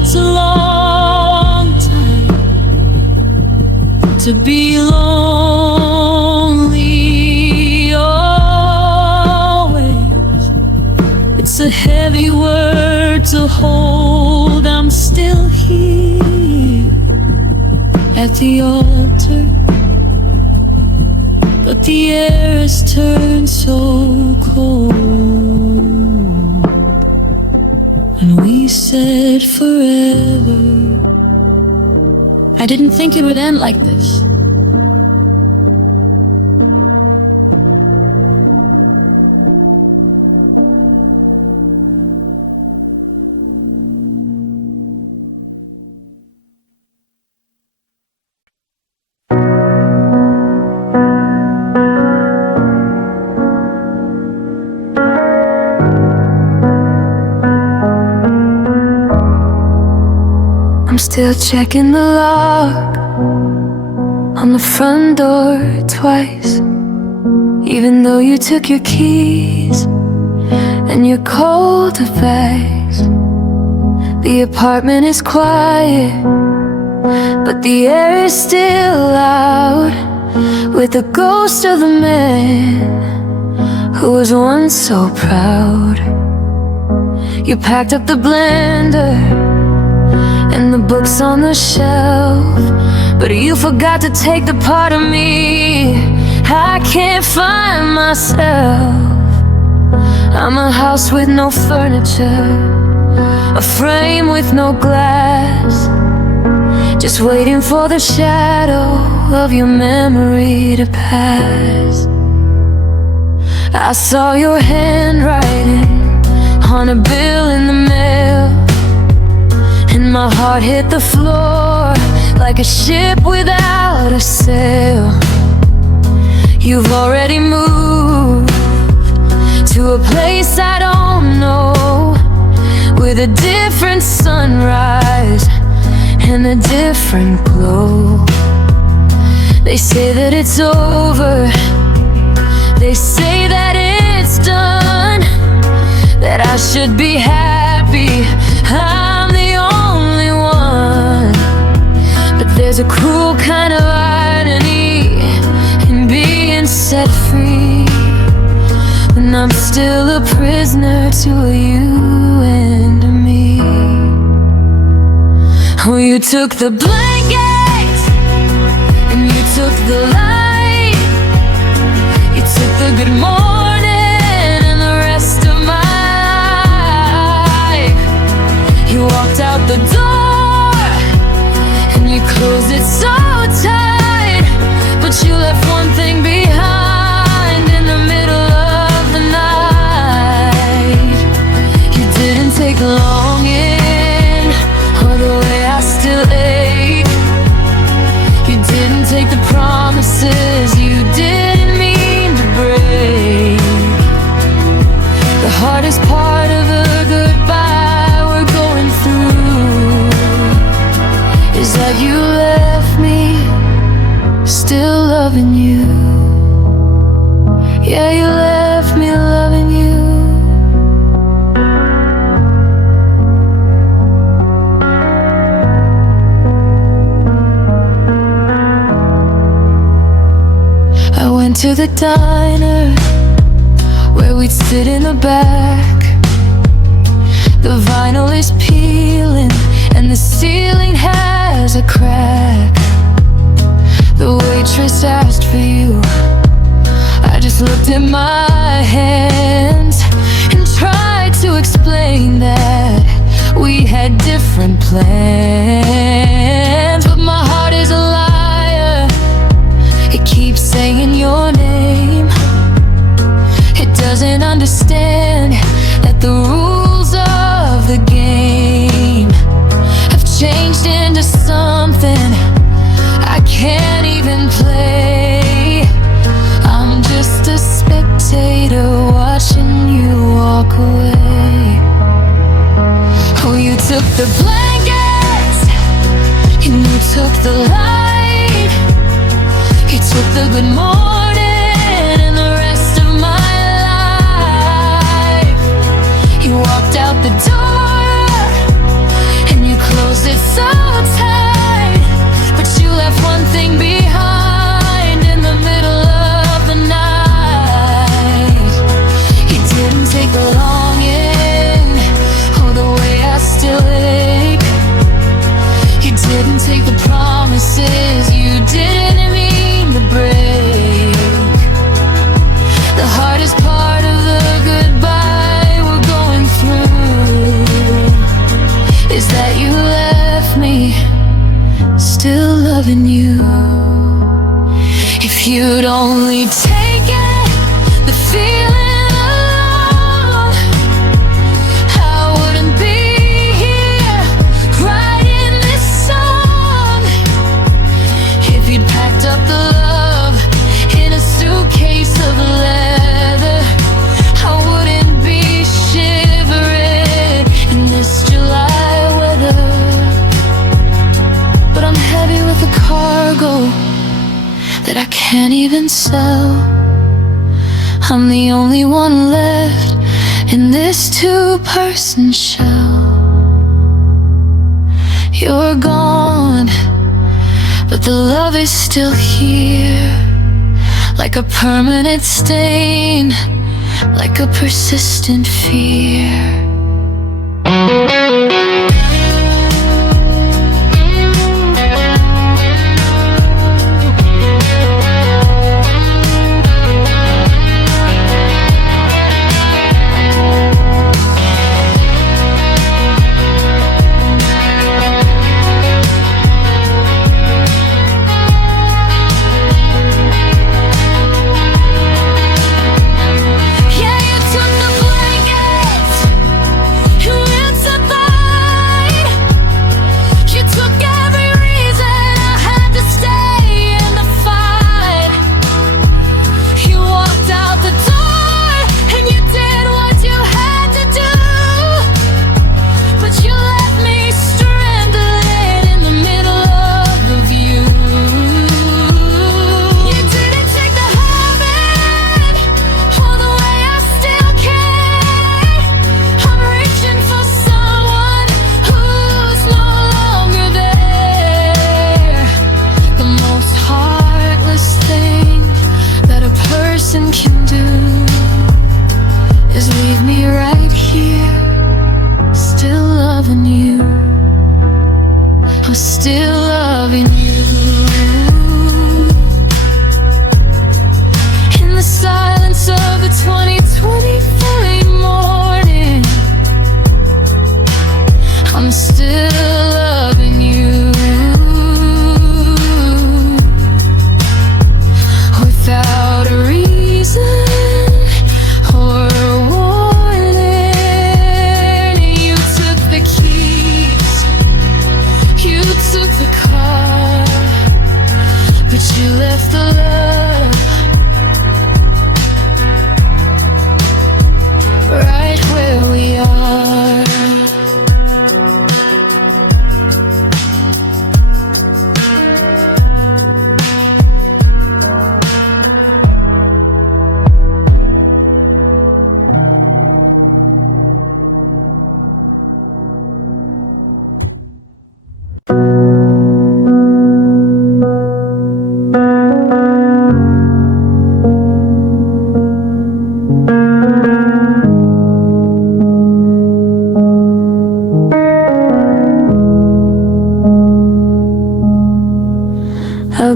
It's a long time to be lonely always. It's a heavy word to hold. I'm still here at the altar, but the air has turned so cold. When we said forever, I didn't think it would end like this. I'm still checking the lock on the front door twice, even though you took your keys and your cold advice. The apartment is quiet, but the air is still loud, with the ghost of the man who was once so proud. You packed up the blender and the books on the shelf, but you forgot to take the part of me I can't find myself. I'm a house with no furniture, a frame with no glass, just waiting for the shadow of your memory to pass. I saw your handwriting on a bill in the mail, and my heart hit the floor like a ship without a sail. You've already moved to a place I don't know, with a different sunrise and a different glow. They say that it's over, they say that it's done, that I should be happy I'm the only one. But there's a cruel kind of irony in being set free, when I'm still a prisoner to you and me. Oh, you took the blanket and you took the light, you took the good morning and the rest of my life. You walked out the door and you closed it so tight, but you left one thing behind in the middle of the night. You didn't take long in, or the way I still ache. You didn't take the promises you didn't mean to break. The hardest part of a goodbye we're going through is that you left me still loving you. Yeah, you left me loving you. to the diner where we'd sit in the back. The vinyl is peeling and the ceiling has a crack. The waitress asked for you. I just looked at my hands and tried to explain that we had different plans. But my heart is a liar, it keeps saying your name. It doesn't understand that the rules of the game have changed into something I can't even play. I'm just a spectator watching you walk away. Oh, you took the blankets and you took the light. You took the good morning and the rest of my life. You walked out the door and you closed it so tight, but you left one thing behind in the middle of the night. You didn't take the longing or the way I still ache. You didn't take the promises you didn't mean to break. The hardest part of the goodbye we're going through is that you left me still loving you. If you'd only taken the feeling alone, I wouldn't be here writing this song. If you'd packed up the love in a suitcase of leather, I wouldn't be shivering in this July weather. But I'm heavy with a cargo that I can't even sell. I'm the only one left in this two-person shell. You're gone, but the love is still here, like a permanent stain, like a persistent fear. Yeah, you took the blankets, you took the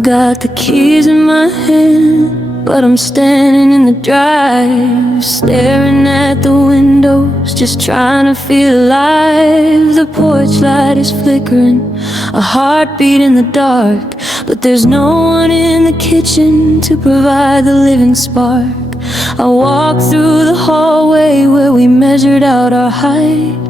got the keys in my hand, but I'm standing in the drive, staring at the windows, just trying to feel alive. The porch light is flickering, a heartbeat in the dark, but there's no one in the kitchen to provide the living spark. I walk through the hallway where we measured out our height.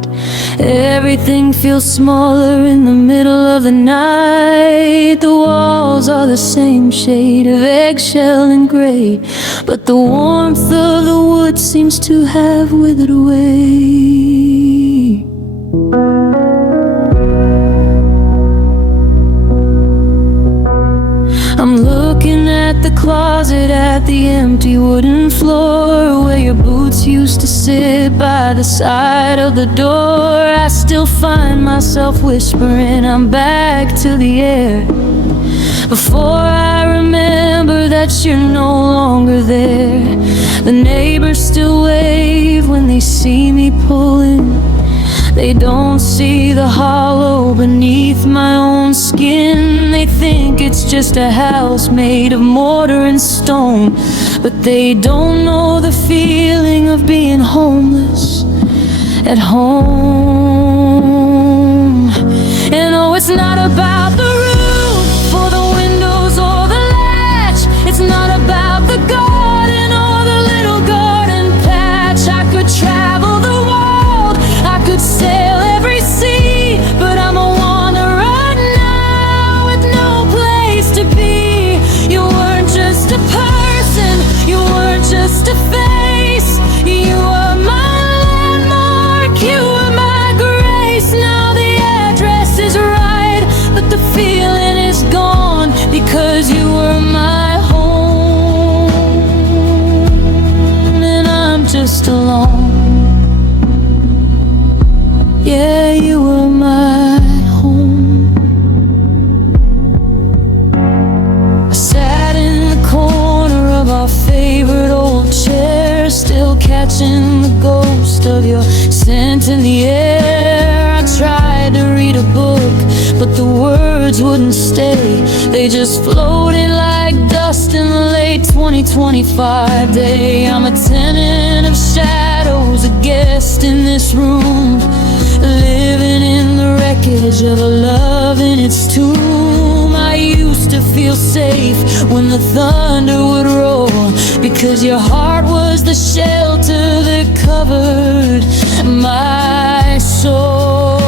Everything feels smaller in the middle of the night. The walls are the same shade of eggshell and gray, but the warmth of the wood seems to have withered away. I'm looking at the closet, at the empty wooden floor where your boots used to sit by the side of the door. I still find myself whispering, I'm back to the air, before I remember that you're no longer there. The neighbors still wave when they see me pull in. They don't see the hollow beneath my own skin. They think it's just a house made of mortar and stone, but they don't know the feeling of being homeless at home. And oh, it's not about the roof or the windows or the latch. It's not about the garden or the little garden patch. I could travel the world, I could sail every sea, but I'm a wanderer now with no place to be. You weren't just a person, you weren't just a face. You were my landmark, you were my grace. Now the address is right, but the feeling is gone, because you were my home, and I'm just alone. Yeah, you were my home. I sat in the corner of our favorite old chair, still catching the ghost of your scent in the air. I tried to read a book, but the words wouldn't stay. They just floated like dust in the late 2025 day. I'm a tenant of shadows, a guest in this room, living in the wreckage of a love in its tomb. I used to feel safe when the thunder would roll, because your heart was the shelter that covered my soul.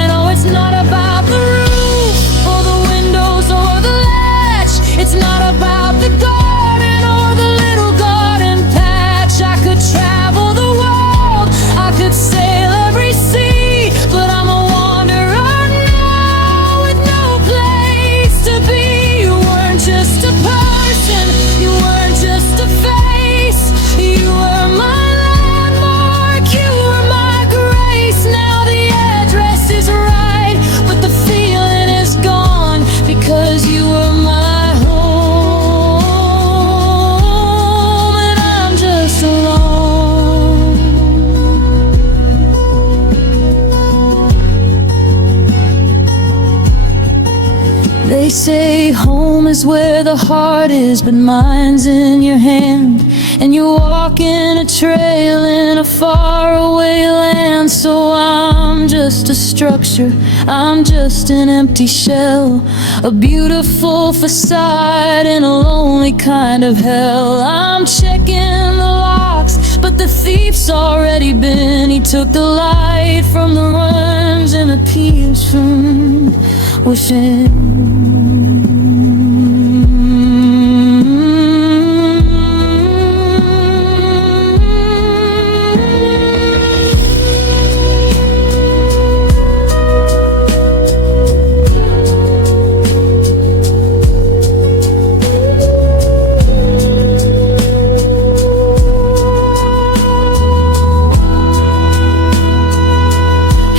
And oh, it's not about the roof or the windows or the latch. It's not about the garden or the little garden patch. I could travel the world, I could sail every sea, but I'm a wanderer now with no place to be. You weren't just a person, you weren't just a face. You were my landmark, you were my grace. Now the address is right, but the feeling is gone, because you were my home, and I'm just alone. They say home is where the heart is, but mine's in your hand, and you're walking a trail in a faraway land. So I'm just a structure, I'm just an empty shell, a beautiful facade in a lonely kind of hell. I'm checking the locks, but the thief's already been. He took the light from the runs and the peace from within.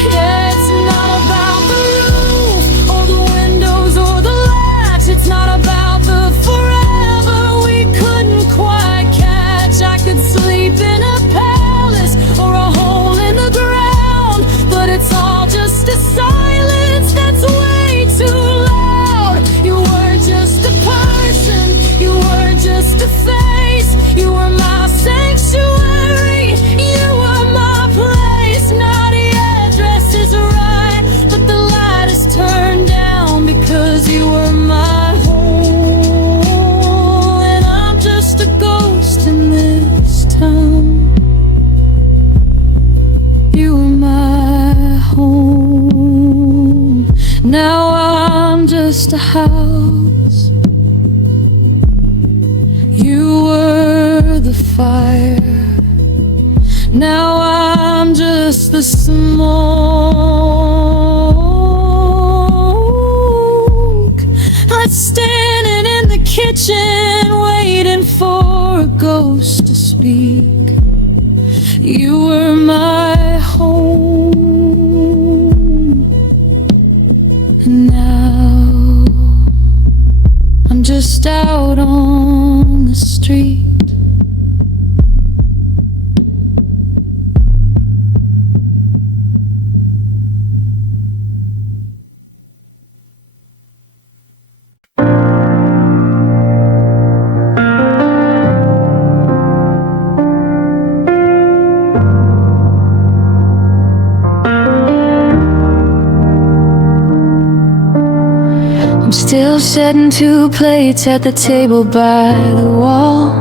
Yeah, it's not about the roof or the windows or the just a house. You were the fire. Now I'm just the smoke. I'm standing in the kitchen waiting for a ghost to speak. You were my home, and now I'm just out on the street. I'm still setting 2 plates at the table by the wall,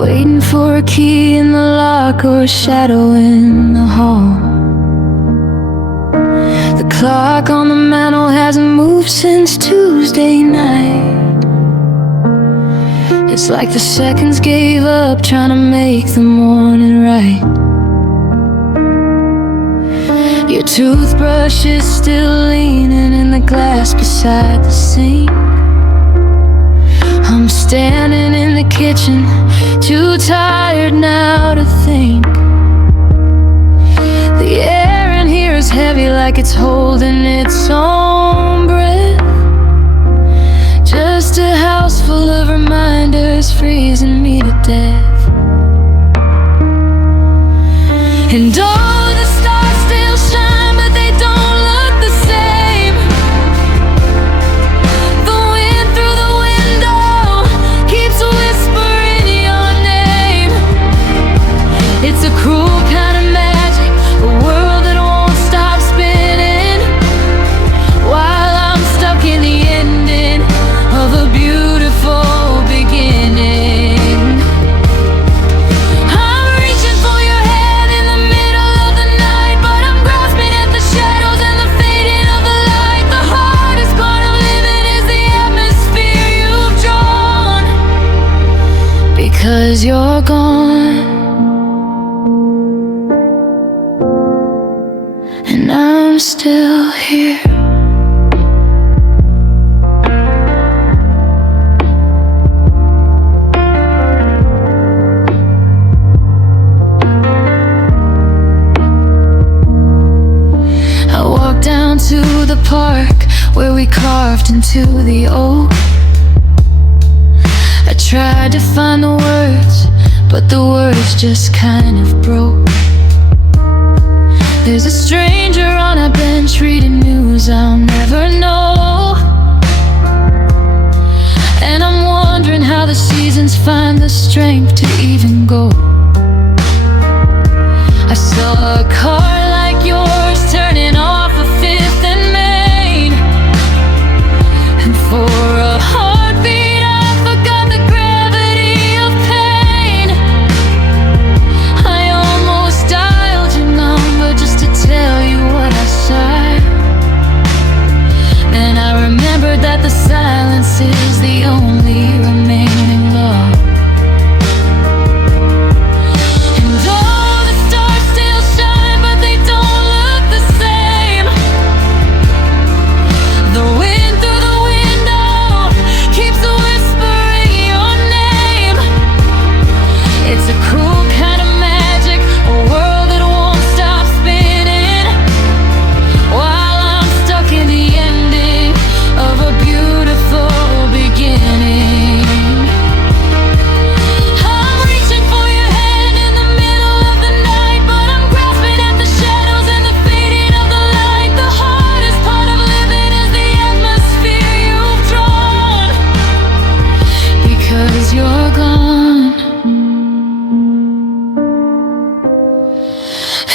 waiting for a key in the lock or a shadow in the hall. The clock on the mantel hasn't moved since Tuesday night. It's like the seconds gave up trying to make the morning right. Your toothbrush is still leaning in the glass beside the sink. I'm standing in the kitchen, too tired now to think. The air in here is heavy, like it's holding its own breath. Just a house full of reminders freezing me to death. And all the stars still shine, but they don't look the same. The wind through the window keeps whispering your name. It's a cruel kind of magic, a world that won't stop spinning, while I'm stuck in the ending of a beautiful beginning. I'm reaching for your hand in the middle of the night, but I'm grasping at the shadows and the fading of the light. The hardest part of living is the atmosphere you've drawn, because you're gone, and I'm still here. I walked down to the park where we carved into the oak. I tried to find the words, but the words just kind of broke. There's a stranger on a bench reading news I'll never know, and I'm wondering how the seasons find the strength to even go. I saw a car like yours turning off a 5th and Main, and for a heartbeat I forgot the gravity of pain. I almost dialed your number just to tell you what I sighed. Then I remembered that the silence is the only remaining love. And all the stars still shine, but they don't look the same. The wind through the window keeps whispering your name. It's a cruel kind of magic, a world that won't stop spinning, while I'm stuck in the ending of a beautiful beginning. I'm reaching for your hand in the middle of the night, but I'm grasping at the shadows and the fading of the light. The hardest part of living is the atmosphere you've drawn, because you're gone,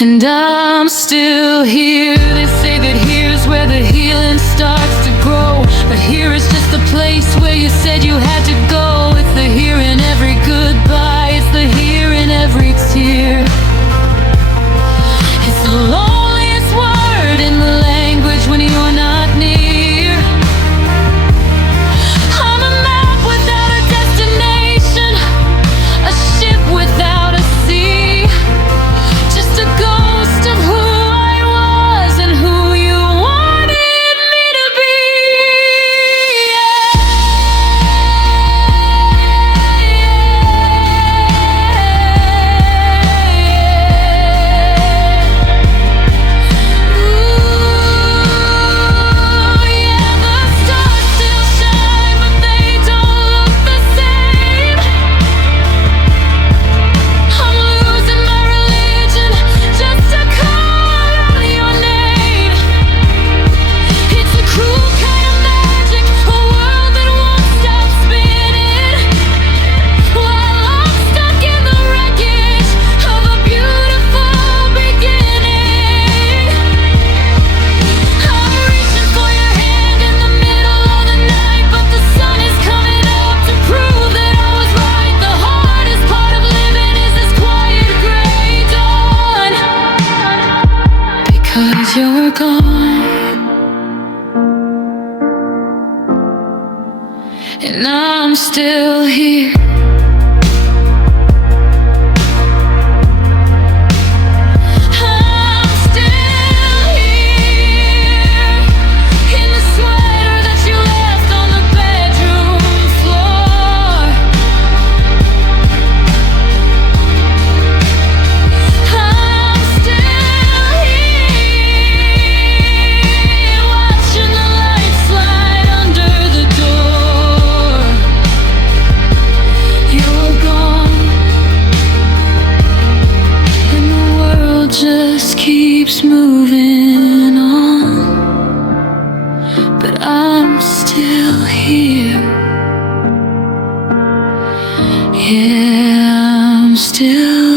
and I'm still here. They say that here's where the healing starts to grow, but here is just the place where you said you had to go. It's the here in every goodbye, it's the here in every tear. It's the loneliest word in the language when you're not near. still here. I'm still here in the sweater that you left on the bedroom floor. I'm still here watching the light slide under the door. You're gone, and the world just keeps moving on. But I'm still here. Yeah, I'm still